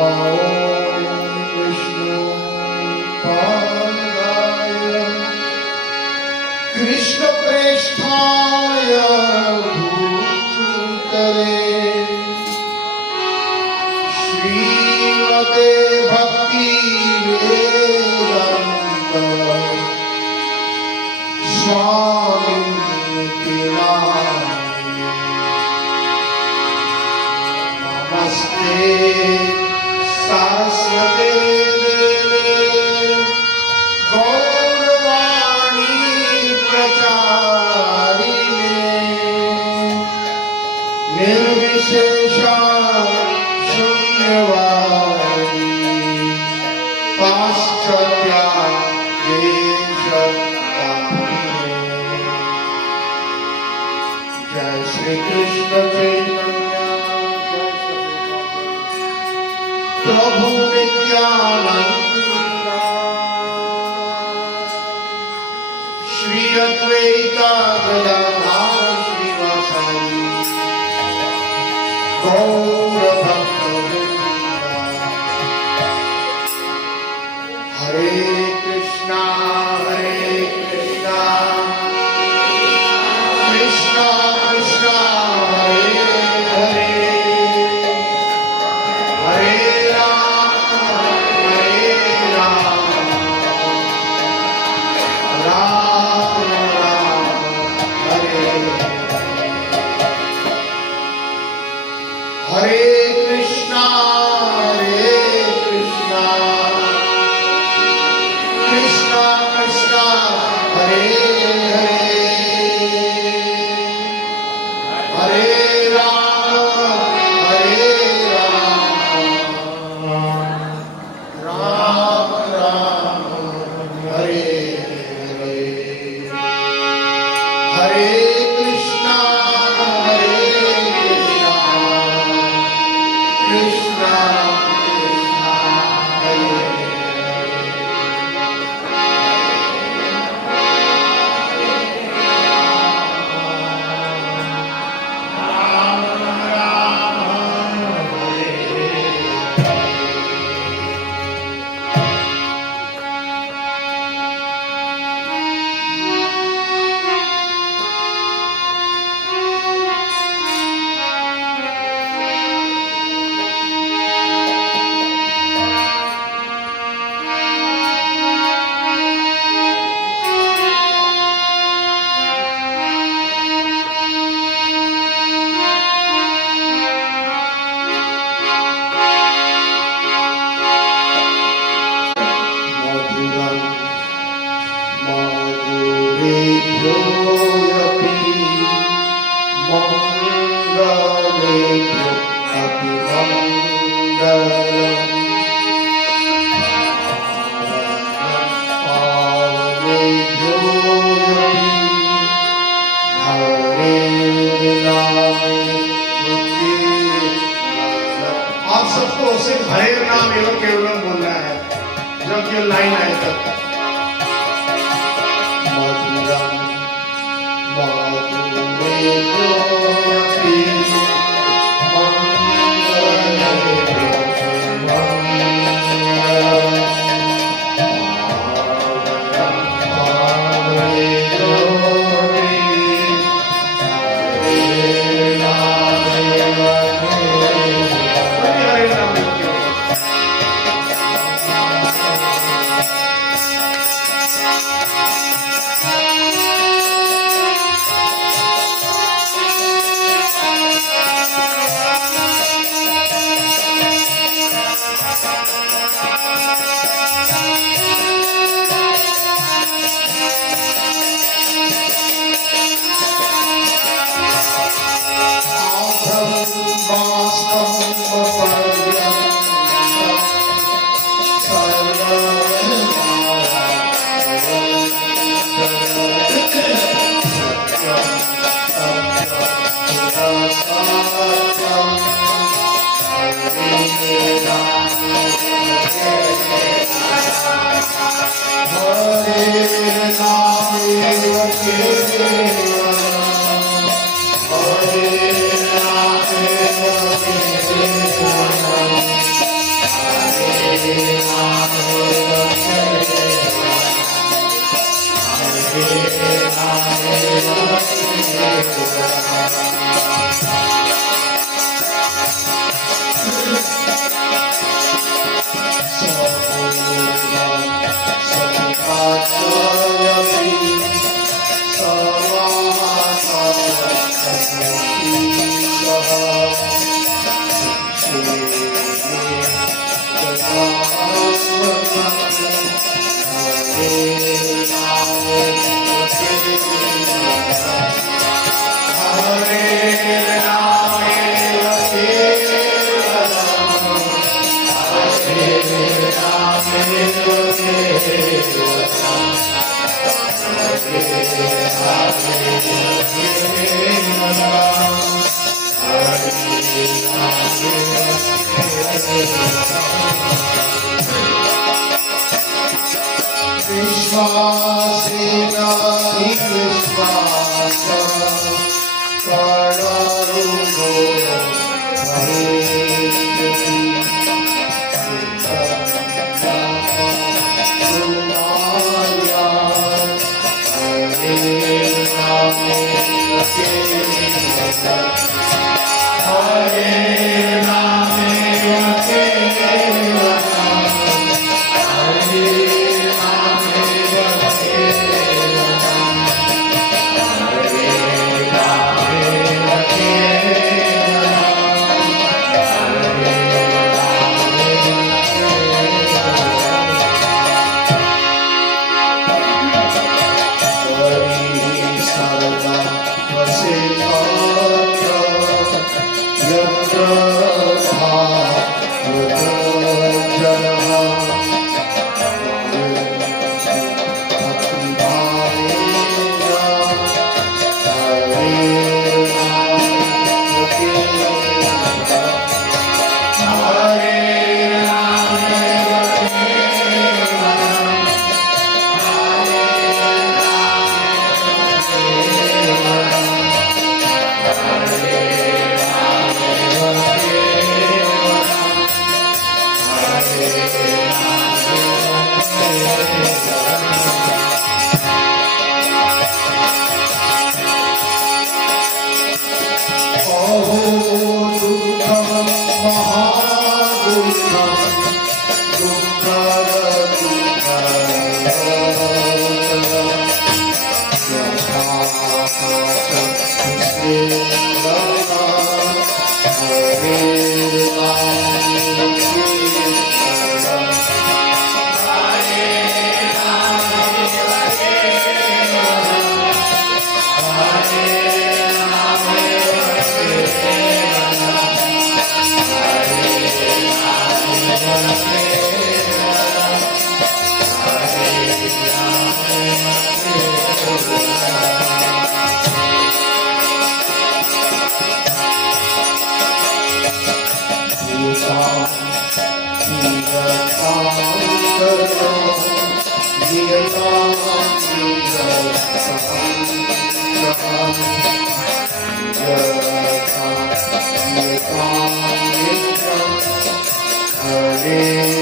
कृष्ण प्रेष्ठाय भूतले श्रीमते भक्ति वेदांत स्वामी नमस्ते सरस्वते देवे गौरवाणी प्रचारिणे निर्विशेषा शून्यवादी पाश्चात्या देशतारिणे। जय श्री कृष्ण चैतन्य प्रभु नित्यानंद श्री अद्वैता गदाधर श्रीवासादि गौर भक्तवृंद। हरे कृष्णा कृष्णा कृष्णा हरे हरे हरे राम राम राम हरे हरे कृष्णा कृष्णा कृष्णा हरे हरे हरे राम राम राम हरे हरे हरे कृष्णा कृष्णा कृष्णा हरे आप सबको सिर्फ हरे नाम एवं केवलम बोलना है जब ये लाइन आए तक। मधुरम Vishwasena Vishwasa Kararugo Maheshwari Sumaya Hare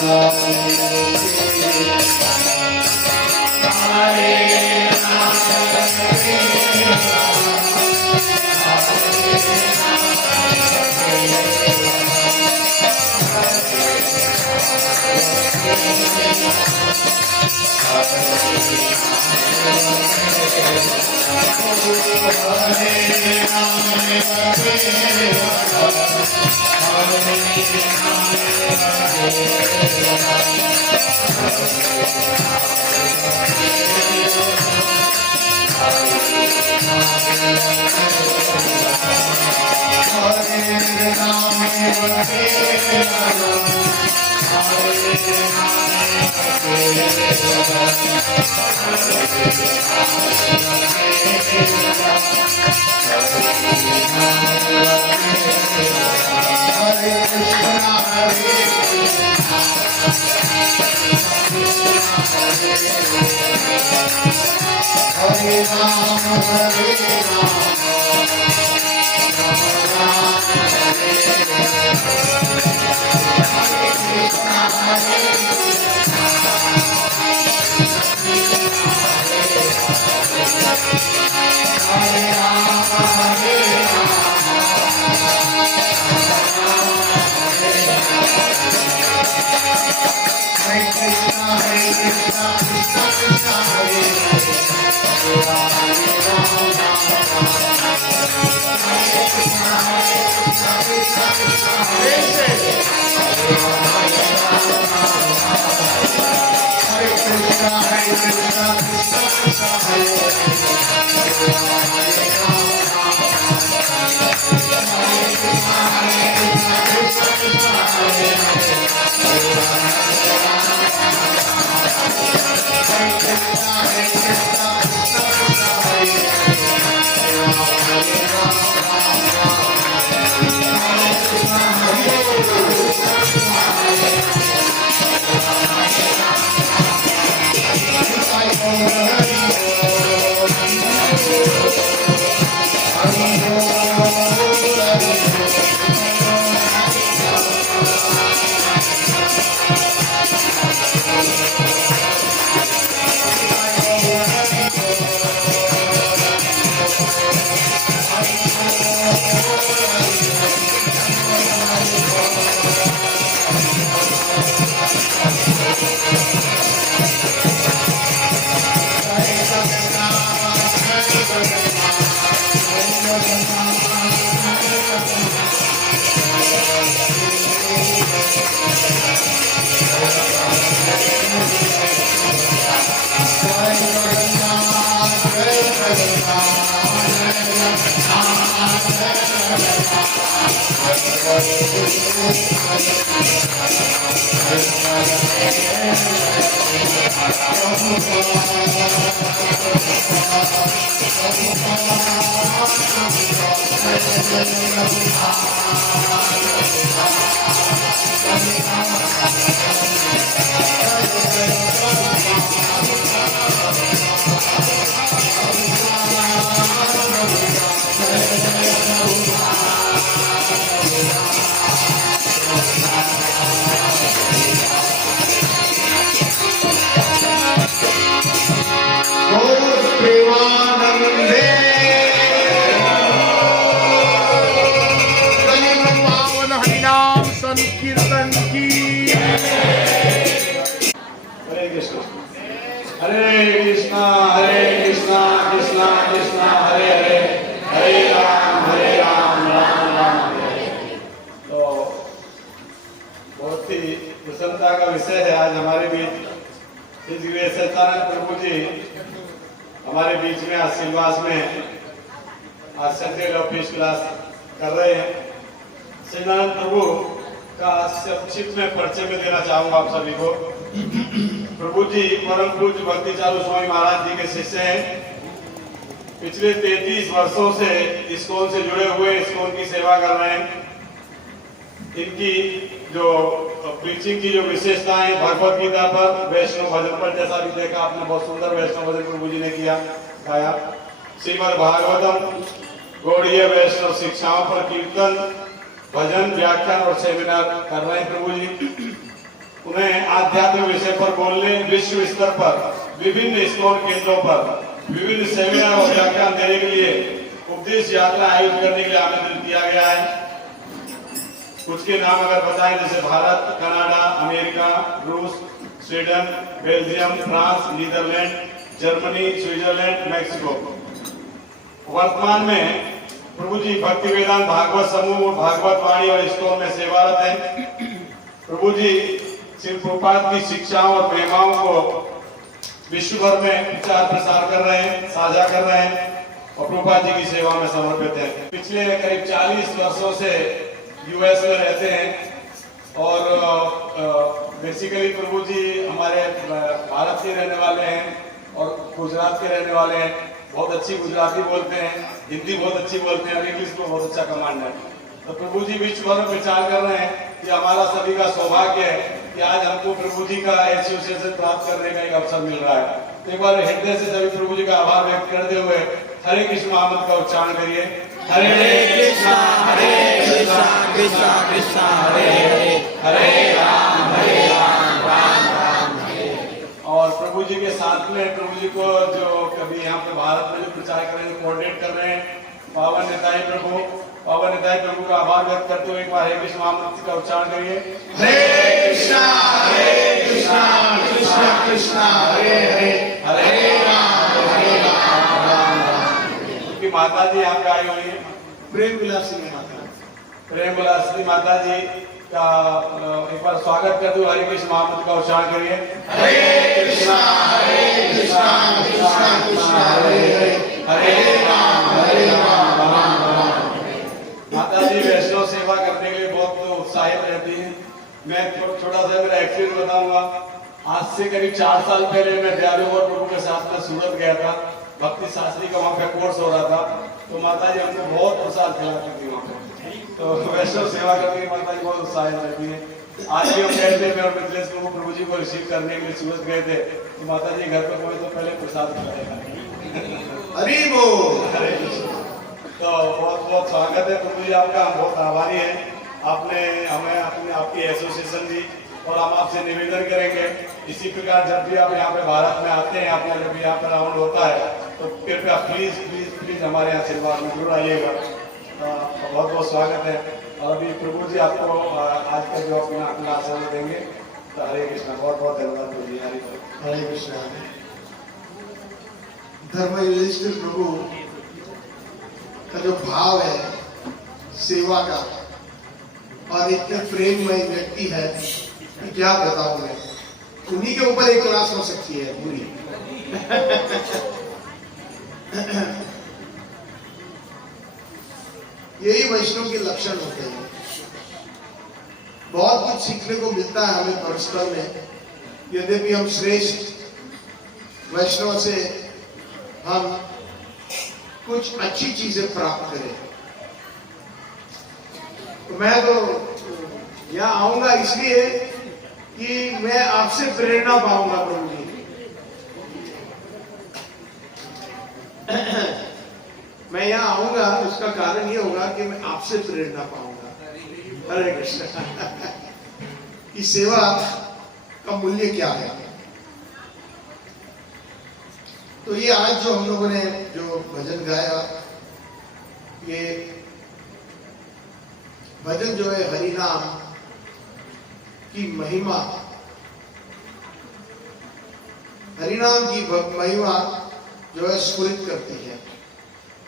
Rame संकीर्तन की हरे कृष्णा कृष्णा कृष्णा कृष्णा हरे हरे हरे राम राम हरे। तो बहुत ही प्रसन्नता का विषय है आज हमारे बीच श्री सत्यानंद प्रभु जी हमारे बीच में आज सिलवास में आज संडे ऑफिस क्लास कर रहे हैं। सत्यानंद प्रभु का संक्षिप्त में परिचय में देना चाहूंगा आप सभी को। प्रभु जी परम पूज्य भक्ति चारू स्वामी महाराज जी के शिष्य हैं। पिछले 33 वर्षों से इस्कॉन से जुड़े हुए, इस्कॉन की सेवा कर रहे हैं। इनकी जो प्रीचिंग की जो विशेषताएं भगवत गीता पर, वैष्णव भजन पर, जैसा भी देखा आपने बहुत सुंदर वैष्णव भजन प्रभु जी ने किया गाया। श्रीमद् भागवतम गौड़ीय वैष्णव शिक्षाओं पर कीर्तन, भजन, व्याख्यान और सेमिनार कर रहे हैं प्रभु जी। उन्हें आध्यात्मिक विषय पर बोलने, विश्व स्तर पर विभिन्न इस्कॉन केंद्रों पर विभिन्न सेमिनार और व्याख्यान देने के लिए उपदेश यात्रा आयोजित करने के लिए आमंत्रित किया गया है। कुछ के नाम अगर बताएं जैसे भारत, कनाडा, अमेरिका, रूस, Sweden, Belgium, France, Netherland, Germany, Switzerland, Mexico. वर्तमान में प्रभु जी भक्ति वेदांत भागवत समूह, भागवत वाणी और स्टोर में सेवारत हैं। प्रभु जी श्री प्रभुपाद की शिक्षाओं और महिमाओं को विश्व भर में प्रचार प्रसार कर रहे हैं, साझा कर रहे हैं और प्रभुपाद जी की सेवा में समर्पित हैं। पिछले करीब 40 वर्षों से यूएस में रहते हैं और बेसिकली प्रभु जी हमारे भारत के रहने वाले हैं और गुजरात के रहने वाले हैं। बहुत अच्छी गुजराती बोलते हैं, हिंदी बहुत अच्छी बोलते हैं और इंग्लिश में बहुत अच्छा कमांड है। तो प्रभु जी विश्व भर में प्रचार कर रहे हैं। ये हमारा सभी का सौभाग्य है कि आज हमको प्रभु जी का एसोसिएशन प्राप्त करने का एक अवसर मिल रहा है। तो एक बार हृदय से सभी प्रभु जी का आभार व्यक्त करते हुए हरे कृष्ण महामंत्र का उच्चारण करिए। हरे कृष्णा कृष्णा कृष्णा हरे हरे, हरे राम राम राम हरे। और प्रभु जी के साथ में प्रभु जी को जो कभी यहाँ पे भारत में जो प्रचार कर रहे हैं, कोऑर्डिनेट कर रहे हैं पावन नेताई प्रभु का आभार व्यक्त करते हुए एक बार हरे कृष्ण महामंत्र का उच्चारण करिए। हरे कृष्णा कृष्णा कृष्णा हरे हरे, हरे राम राम राम। क्योंकि माता जी यहाँ पे आई हुई है, प्रेम विलासिनी माता जी का एक बार स्वागत करते हुए हरे कृष्ण महामंत्र का उच्चारण करिए। हरे कृष्णा कृष्णा कृष्णा हरे हरे, हरे राम राम राम। माता जी वैष्णव सेवा करने के लिए बहुत उत्साहित रहती हैं। मैं छोटा सा मेरा एक्सपीरियंस बताऊंगा। आज से करीब 4 साल पहले मैं दयालु और प्रभु के साथ में सूरत गया था। भक्ति शास्त्री का वहाँ पे कोर्स हो रहा था। तो माता जी हमको बहुत प्रसाद खिलाती थी वहाँ पे। तो वैष्णव सेवा करने की माता जी बहुत उत्साहित रहती है। आज भी हम कहते हैं और मिथिलेश प्रभु जी को रिसीव करने के लिए सूरत गए थे तो माता जी घर पर पहुंचे तो पहले प्रसाद खिलाएगा। हरि बोल, हरे कृष्ण। तो बहुत बहुत स्वागत है प्रभु जी आपका। हम बहुत आभारी हैं, आपने हमें अपनी आपकी एसोसिएशन दी और हम आपसे निवेदन करेंगे इसी प्रकार जब भी आप यहाँ पे भारत में आते हैं, आपका जब भी यहाँ पे राउंड होता है तो कृपया प्लीज प्लीज प्लीज हमारे यहाँ सेवा में जरूर आइएगा। बहुत बहुत स्वागत है। और अभी प्रभु जी आपको आज का जो अपना आसन देंगे। तो हरे कृष्णा, बहुत बहुत धन्यवाद प्रभु जी। हरे कृष्णा। धर्म युधिष्ठिर प्रभु का जो भाव है सेवा का और इतने प्रेममय व्यक्ति है कि क्या बताऊं मैं। उन्हीं के ऊपर एक क्लास हो सकती है पूरी। यही वैष्णव के लक्षण होते हैं। बहुत कुछ सीखने को मिलता है हमें परस्पर में। यद्यपि हम श्रेष्ठ वैष्णव से हम कुछ अच्छी चीजें प्राप्त करें। तो मैं तो यहाँ आऊंगा इसलिए कि मैं आपसे प्रेरणा पाऊंगा प्रभु जी। मैं यहाँ आऊंगा उसका कारण ये होगा कि मैं आपसे प्रेरणा पाऊंगा। हरे कृष्ण। कि सेवा का मूल्य क्या है। तो ये आज जो हम लोगों ने जो भजन गाया, ये भजन जो है हरि नाम की महिमा, हरि नाम की महिमा जो है स्फुरित करती है,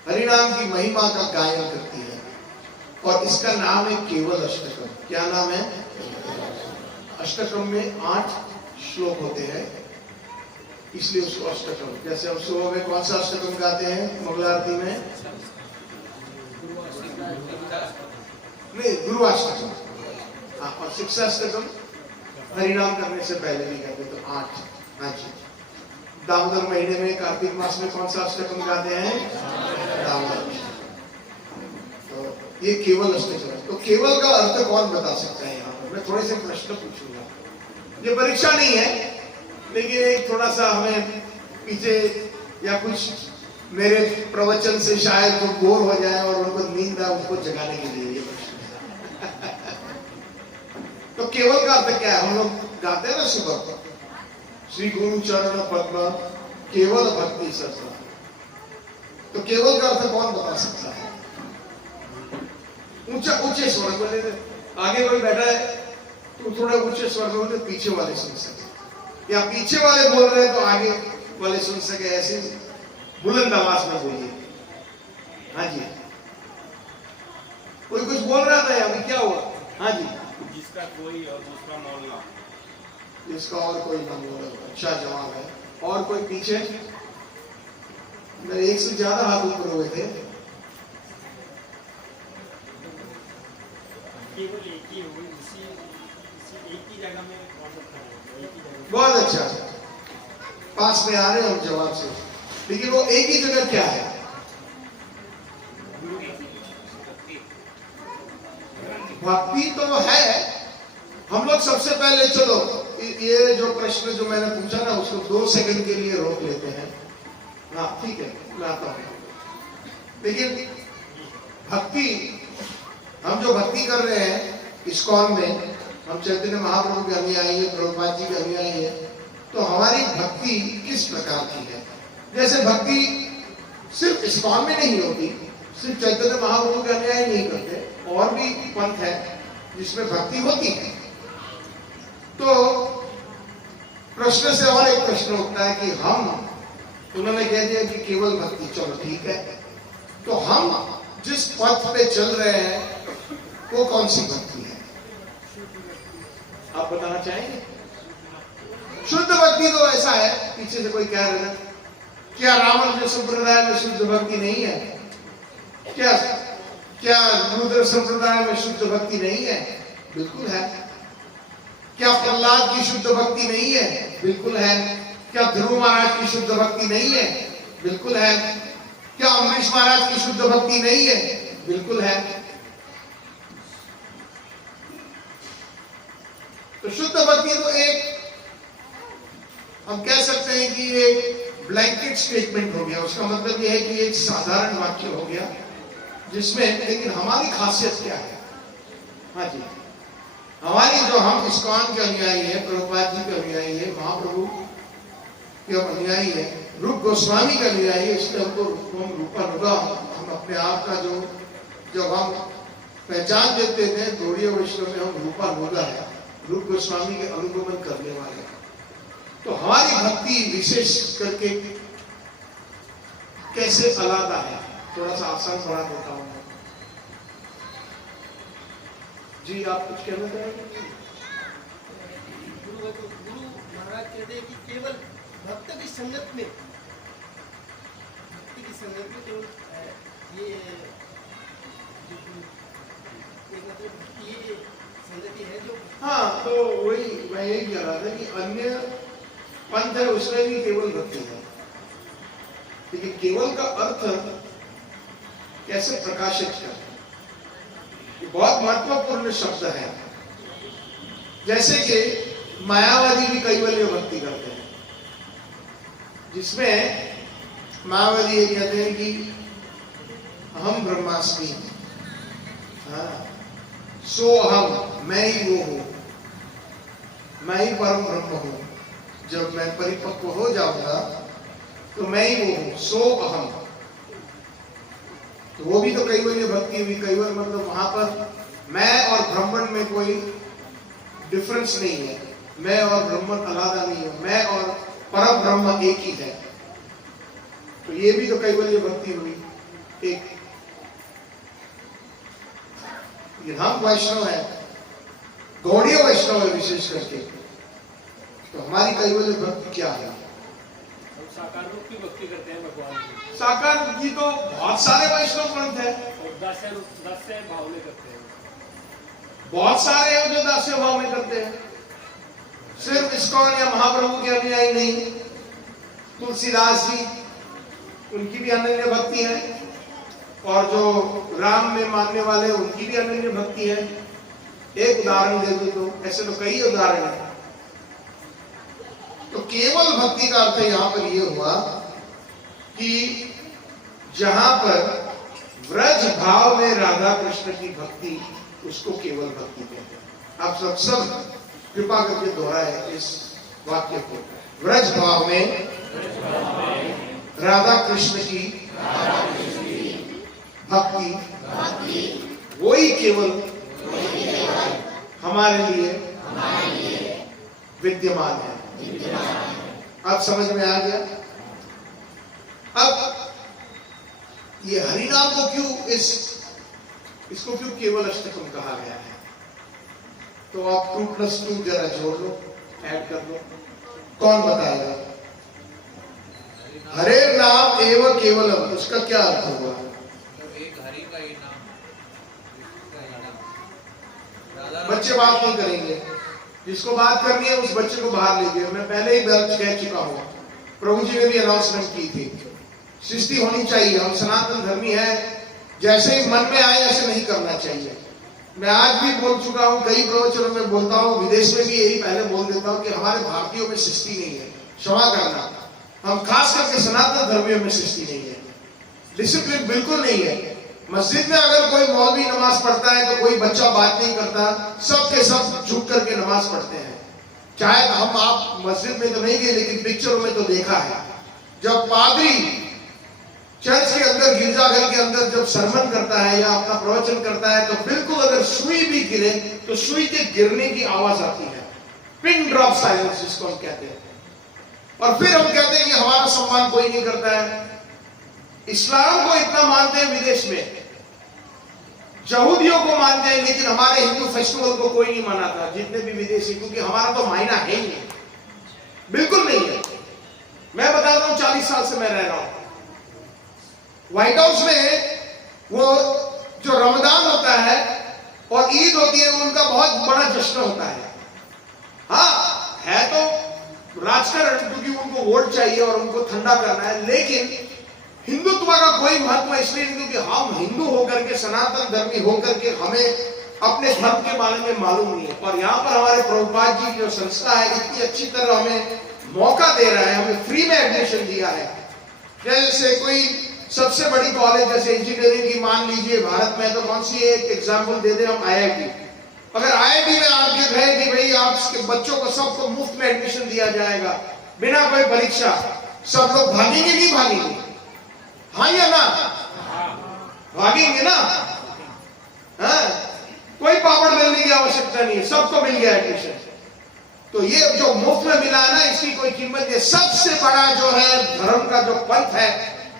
हरि नाम की महिमा का गायन करती है। और इसका नाम है केवल अष्टकम। क्या नाम है? अष्टकम में 8 श्लोक होते हैं, इसलिए उसको अष्टकम। जैसे हम सुबह में कौन सा अष्टकम गाते हैं मंगल आरती में? नहीं, गुरुअष्टकम। हाँ, और शिक्षाष्टकम हरिनाम करने से पहले भी गाते तो 8। हाँ जी। दामोदर महीने में कार्तिक मास में कौन सा अष्टकम गाते हैं? दामोदर। तो ये केवल अष्टकम है। तो केवल का अर्थ कौन बता सकता है? यहाँ पर मैं थोड़े से प्रश्न पूछूंगा। ये परीक्षा नहीं है, लेकिन थोड़ा सा हमें पीछे या कुछ मेरे प्रवचन से शायद वो बोर हो जाए और उनको नींद आए, उनको जगाने के लिए ये प्रश्न है। तो केवल का अर्थ क्या है? हम लोग गाते हैं ना सुबह, श्री गुरु चरण पद्म केवल भक्ति सरसा। तो केवल का अर्थ कौन बता सकता है? ऊंचे स्वर को ले आगे कोई बैठा है तो थोड़ा ऊंचे स्वर में बोलते, पीछे वाले सुन सके, या पीछे वाले बोल रहे हैं तो आगे वाले सुन सके, ऐसे बुलंद आवाज में बोलिए। हाँ जी, कोई कुछ बोल रहा था, अभी क्या हुआ? हाँ जी, जिसका कोई और दूसरा मोल ना, जिसका और कोई ना बोला। अच्छा जवाब है। और कोई पीछे? मेरे एक से ज्यादा हाथ ऊपर हुए थे। केवल एक ही होगी, इसी एक ही जगह में कॉन्सेप्ट है, एक ही जगह। बहुत अच्छा, पास में आ रहे हैं हम जवाब से, लेकिन वो एक ही जगह क्या है? भक्ति तो है। हम लोग सबसे पहले चलो ये जो प्रश्न जो मैंने पूछा ना उसको 2 सेकंड के लिए रोक लेते हैं। हाँ ठीक है, मैं आता हूं। लेकिन भक्ति, हम जो भक्ति कर रहे हैं इस्कॉन में, हम चैतन्य महाप्रभु के अनुयायी है, प्रभुपाद जी के अनुयायी है, तो हमारी भक्ति किस प्रकार की है? जैसे भक्ति सिर्फ इस्कॉन में नहीं होती, सिर्फ चैतन्य महाप्रभु के अनुयायी नहीं करते, और भी पंथ है जिसमें भक्ति होती है। तो प्रश्न से और एक प्रश्न उठता है कि हम, उन्होंने कह दिया कि केवल भक्ति, चलो ठीक है, तो हम जिस पथ पे चल रहे हैं वो कौन सी भक्ति है? आप बताना चाहेंगे? शुद्ध भक्ति तो ऐसा है, पीछे से कोई कह रहे हैं क्या रामानुज संप्रदाय में शुद्ध भक्ति नहीं है? क्या रुद्र संप्रदाय में शुद्ध भक्ति नहीं है? बिल्कुल है। क्या प्रहलाद की शुद्ध भक्ति नहीं है? बिल्कुल है। क्या ध्रुव महाराज की शुद्ध भक्ति नहीं है? बिल्कुल है। क्या अम्बरीश महाराज की शुद्ध भक्ति नहीं है? बिल्कुल है। तो शुद्ध भक्ति तो एक, हम कह सकते हैं कि एक ब्लैंकेट स्टेटमेंट हो गया। उसका मतलब यह है कि एक साधारण वाक्य हो गया जिसमें, लेकिन हमारी खासियत क्या है? हाँ जी, हमारी जो, हम इस्कॉन के अनुयायी है, प्रभुपाद जी के अनुयायी है, महाप्रभु के अनुयायी है, रूप गोस्वामी का अनुयायी है, इसलिए हमको हम रूपानुगा, हम अपने आप का जो, जब हम पहचान देते थे गौड़ीय वैष्णव में, हम रूपानुगा है, रूप गोस्वामी के अनुगमन करने वाले। तो हमारी भक्ति विशेष करके कैसे अलग है? थोड़ा सा आसान बना देता हूं जी, आप कुछ कहना चाहेंगे? गुरु महाराज कहते हैं कि केवल भक्त की संगत में, भक्ति की संगत में केवल ये मतलब ये संगति है जो, हाँ, तो वही मैं यही कह रहा था कि अन्य पंथ है उसमें भी केवल भक्ति है, लेकिन केवल का अर्थ कैसे प्रकाशित करें, ये बहुत महत्वपूर्ण शब्द है। जैसे कि मायावादी भी कैवल्य भक्ति करते हैं, जिसमें मायावादी ये कहते हैं कि हम ब्रह्मास्मि, हाँ, सो हम, मैं ही वो हूं, मैं ही परम ब्रह्म हूं, जब मैं परिपक्व हो जाऊंगा तो मैं ही वो हूं, सो अहम। तो वो भी तो कैवल्य भक्ति हुई। कैवल मतलब वहां पर मैं और ब्रह्मन में कोई डिफरेंस नहीं है, मैं और ब्रह्मन अलग नहीं है, मैं और परम ब्रह्म एक ही है। तो ये भी तो कैवल्य भक्ति हुई एक। हम वैष्णव है, गौड़ीय वैष्णव है विशेष करके, तो हमारी कैवल्य भक्ति क्या है? साकार रूप की भक्ति करते हैं भगवान की। साकार जी तो बहुत सारे वैष्णव पंथ है, और दास्य भाव में करते हैं। बहुत सारे हैं जो दास्य भाव में करते हैं। सिर्फ इस्कॉन या महाप्रभु के अनुयायी नहीं, तुलसीदास जी, उनकी भी अनन्य भक्ति है, और जो राम में मानने वाले उनकी भी अनन्य भक्ति है। एक उदाहरण दे दो तो, ऐसे तो कई उदाहरण है। तो केवल भक्ति का अर्थ यहां पर यह हुआ कि जहां पर व्रज भाव में राधा कृष्ण की भक्ति, उसको केवल भक्ति कहते हैं। आप सब कृपा करके दोहराए इस वाक्य को। व्रज भाव में राधा कृष्ण की भक्ति, वही केवल हमारे लिए विद्यमान है। अब समझ में आ गया? अब ये हरिनाम को क्यों इसको क्यों केवल अष्टकम कहा गया है? तो आप 2+2 जरा जोड़ लो, ऐड कर लो। कौन बताएगा? हरे नाम एवं केवलम, उसका क्या अर्थ हुआ? एक हरि का ही नाम, बच्चे बात नहीं करेंगे, जिसको बात करनी है उस बच्चे को बाहर ले गए। मैं पहले ही कह चुका हूं, प्रभु जी ने भी अनाउंसमेंट की थी, सृष्टि होनी चाहिए। हम सनातन धर्मी है, जैसे ही मन में आए ऐसे नहीं करना चाहिए। मैं आज भी बोल चुका हूं, कई प्रवचनों में बोलता हूं, विदेश में भी यही पहले बोल देता हूं कि हमारे भारतीयों में सृष्टि नहीं है। क्षमा करना, हम खास करके सनातन धर्मियों में सृष्टि नहीं है, डिसिप्लिन बिल्कुल नहीं है। मस्जिद में अगर कोई मौलवी नमाज पढ़ता है तो कोई बच्चा बात नहीं करता, सब के सब झुक करके नमाज पढ़ते हैं। चाहे हम आप मस्जिद में तो नहीं गए, लेकिन पिक्चरों में तो देखा है, जब पादरी चर्च के अंदर, गिरजाघर के अंदर जब सरमन करता है या अपना प्रवचन करता है, तो बिल्कुल अगर सुई भी गिरे तो सुई के गिरने की आवाज आती है, पिन ड्रॉप साइलेंस जिसको हम कहते हैं। और फिर हम कहते हैं कि हमारा सम्मान कोई नहीं करता है। इस्लाम को इतना मानते हैं विदेश में, यहूदियों को मानते हैं, लेकिन हमारे हिंदू फेस्टिवल को कोई नहीं मनाता, जितने भी विदेशी, क्योंकि हमारा तो मायना है ही नहीं, बिल्कुल नहीं है। मैं बताता हूं, 40 साल से मैं रह रहा हूं व्हाइट हाउस में। वो जो रमजान होता है और ईद होती है, उनका बहुत बड़ा जश्न होता है। हाँ है तो राजकारण, क्योंकि उनको वोट चाहिए और उनको ठंडा करना है, लेकिन हिंदुत्व का कोई महत्व इसलिए नहीं क्योंकि हम हिंदू होकर के, सनातन धर्मी होकर के हमें अपने धर्म के बारे में मालूम नहीं है। और यहाँ पर हमारे प्रभुपाद जी जो संस्था है, इतनी अच्छी तरह हमें मौका दे रहा है, हमें फ्री में एडमिशन दिया है। जैसे कोई सबसे बड़ी कॉलेज जैसे इंजीनियरिंग की मान लीजिए भारत में, तो कौन सी एक एग्जाम्पल दे दे हम, IIT। अगर IIT में आपके कहे कि भाई आपके बच्चों को सबको मुफ्त में एडमिशन दिया जाएगा बिना कोई परीक्षा, सब लोग भागेंगे नहीं भागेंगे? हाँ या ना? भागेंगे ना? हाँ? कोई पापड़ बेलने की आवश्यकता नहीं है, सबको मिल गया एडमिशन। तो ये जो मुफ्त में मिला है ना, इसकी कोई कीमत नहीं। सबसे बड़ा जो है धर्म का जो पंथ है,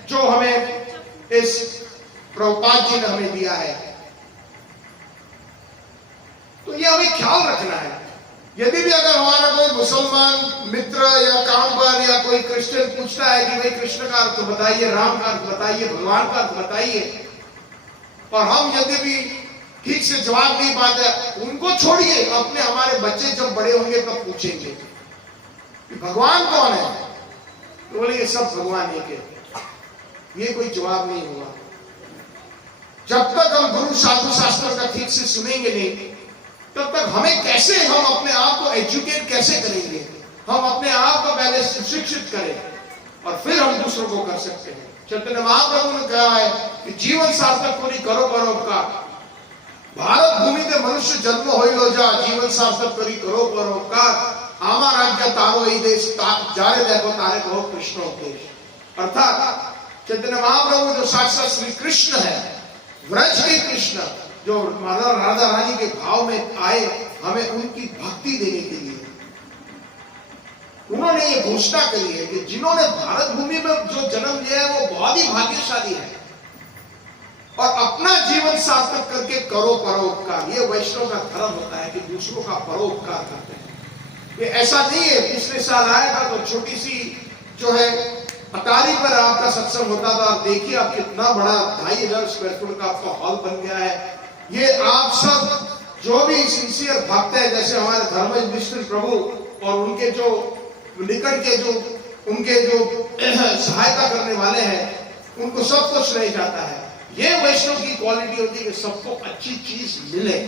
जो हमें इस प्रभुपाद जी ने हमें दिया है, तो ये हमें ख्याल रखना है। यदि भी अगर हमारा कोई मुसलमान मित्र या काम पर या कोई क्रिश्चियन पूछता है कि भाई कृष्ण का अर्थ बताइए, राम का अर्थ बताइए, भगवान का अर्थ बताइए, और हम यदि भी ठीक से जवाब नहीं पाते, उनको छोड़िए, अपने हमारे बच्चे जब बड़े होंगे तब पूछेंगे कि भगवान कौन है, तो बोलेंगे सब भगवान एक है। ये कोई जवाब नहीं होगा जब तक हम गुरु साधु शास्त्र का ठीक से सुनेंगे नहीं। तब तक हमें कैसे, हम अपने आप को एजुकेट कैसे करेंगे? हम अपने आप को पहले सुशिक्षित करें और फिर हम दूसरों को कर सकते हैं। चैतन्य महाप्रभु ने कहा है कि जीवन सार्थक पूरी करो परोपकार, भारत भूमि के मनुष्य जन्म होइलो जा, जीवन सार्थक करी करो परोपकार, आमा राज्य तारो ही देश, जारे देखो तारे कहो कृष्ण उपदेश। अर्थात चैतन्य महाप्रभु जो साक्षात श्री कृष्ण है, व्रज के कृष्ण, जो राधा रानी के भाव में आए, हमें उनकी भक्ति देने के लिए उन्होंने ये घोषणा करी है कि जिन्होंने भारत भूमि में जो जन्म लिया है वो बहुत ही भाग्यशाली है, और अपना जीवन सार्थक करके करो परोपकार। ये वैष्णव का धर्म होता है कि दूसरों का परोपकार करते हैं। ये ऐसा नहीं है, पिछले साल आया था तो छोटी सी जो है अटारी पर आपका सत्संग होता था, देखिए आप कितना बड़ा 2500 स्क्वायर फुट का आपका हॉल बन गया है। ये आप सब जो भी सिंसियर भक्त है, जैसे हमारे धर्म विष्णु प्रभु और उनके जो निकट के जो उनके जो सहायता करने वाले हैं, उनको सब कुछ नहीं जाता है। ये वैष्णव की क्वालिटी होती है कि सबको अच्छी चीज मिले,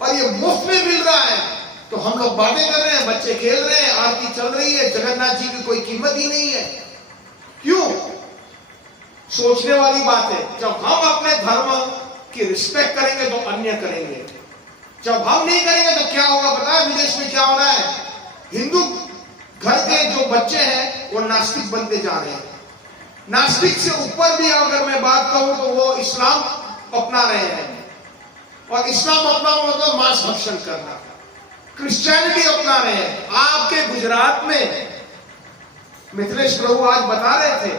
और ये मुफ्त में मिल रहा है तो हम लोग बातें कर रहे हैं, बच्चे खेल रहे हैं, आरती चल रही है, जगन्नाथ जी की कोई कीमत ही नहीं है। क्यों? सोचने वाली बात है। जब हम अपने धर्म की रिस्पेक्ट करेंगे तो अन्य करेंगे, जब हम नहीं करेंगे तो क्या होगा पता है? विदेश में क्या हो रहा है, हिंदू घर के जो बच्चे हैं वो नास्तिक बनते जा रहे हैं। नास्तिक से ऊपर भी अगर मैं बात कहूं तो वो इस्लाम अपना रहे हैं। और इस्लाम अपनाओ मतलब मांस भक्षण करना, क्रिश्चियनिटी अपना रहे हैं। आपके गुजरात में मिथिलेश प्रभु आज बता रहे थे,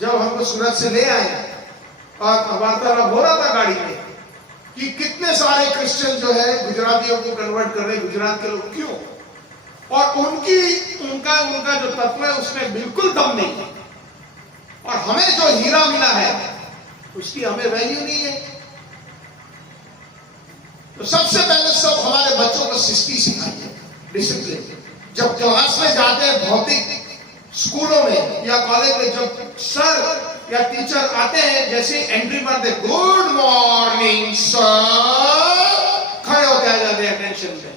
जब हमको सूरत से ले आए और वार्तालाप हो रहा था गाड़ी में, कि कितने सारे क्रिश्चियन जो है गुजरातियों को कन्वर्ट कर रहे, गुजरात के लोग क्यों, और उनका जो तत्व है उसमें बिल्कुल दम नहीं है, और हमें जो हीरा मिला है उसकी हमें वैल्यू नहीं है। तो सबसे पहले सब हमारे बच्चों को शिस्ती सिखाइए, डिसिप्लिन। जब क्लास में जाते हैं, भौतिक स्कूलों में या कॉलेज में, जब सर या टीचर आते हैं, जैसे एंट्री मारते, गुड मॉर्निंग सर, खड़े होते आ जाते हैं अटेंशन में।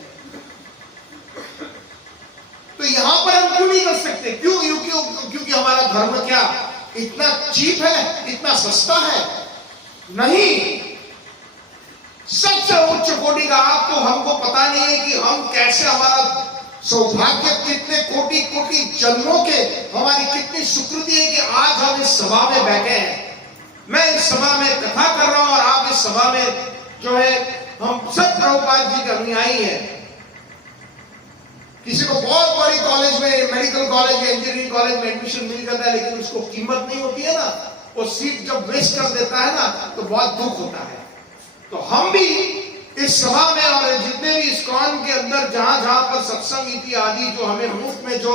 तो यहां पर हम क्यों नहीं कर सकते? क्योंकि हमारा धर्म क्या इतना चीप है, इतना सस्ता है? नहीं, सबसे उच्च कोटि का। आपको हमको पता नहीं है कि हम कैसे, हमारा सौभाग्य कितने कोटि कोटि जन्मों के, हमारी कितनी सुकृति है कि आज हम इस सभा में बैठे हैं। मैं इस सभा में कथा कर रहा हूं और आप इस सभा में जो है, हम सब प्रभुपाद जी के अनुयायी हैं। किसी को बहुत बड़ी कॉलेज में, मेडिकल कॉलेज या इंजीनियरिंग कॉलेज में एडमिशन मिल जाता है, लेकिन उसको कीमत नहीं होती है ना, वो सीट जब वेस्ट कर देता है ना, तो बहुत दुख होता है। तो हम भी इस सभा में और जितने भी इस्कॉन के अंदर जहां जहां पर सत्संग इत्यादि जो हमें मुफ्त में जो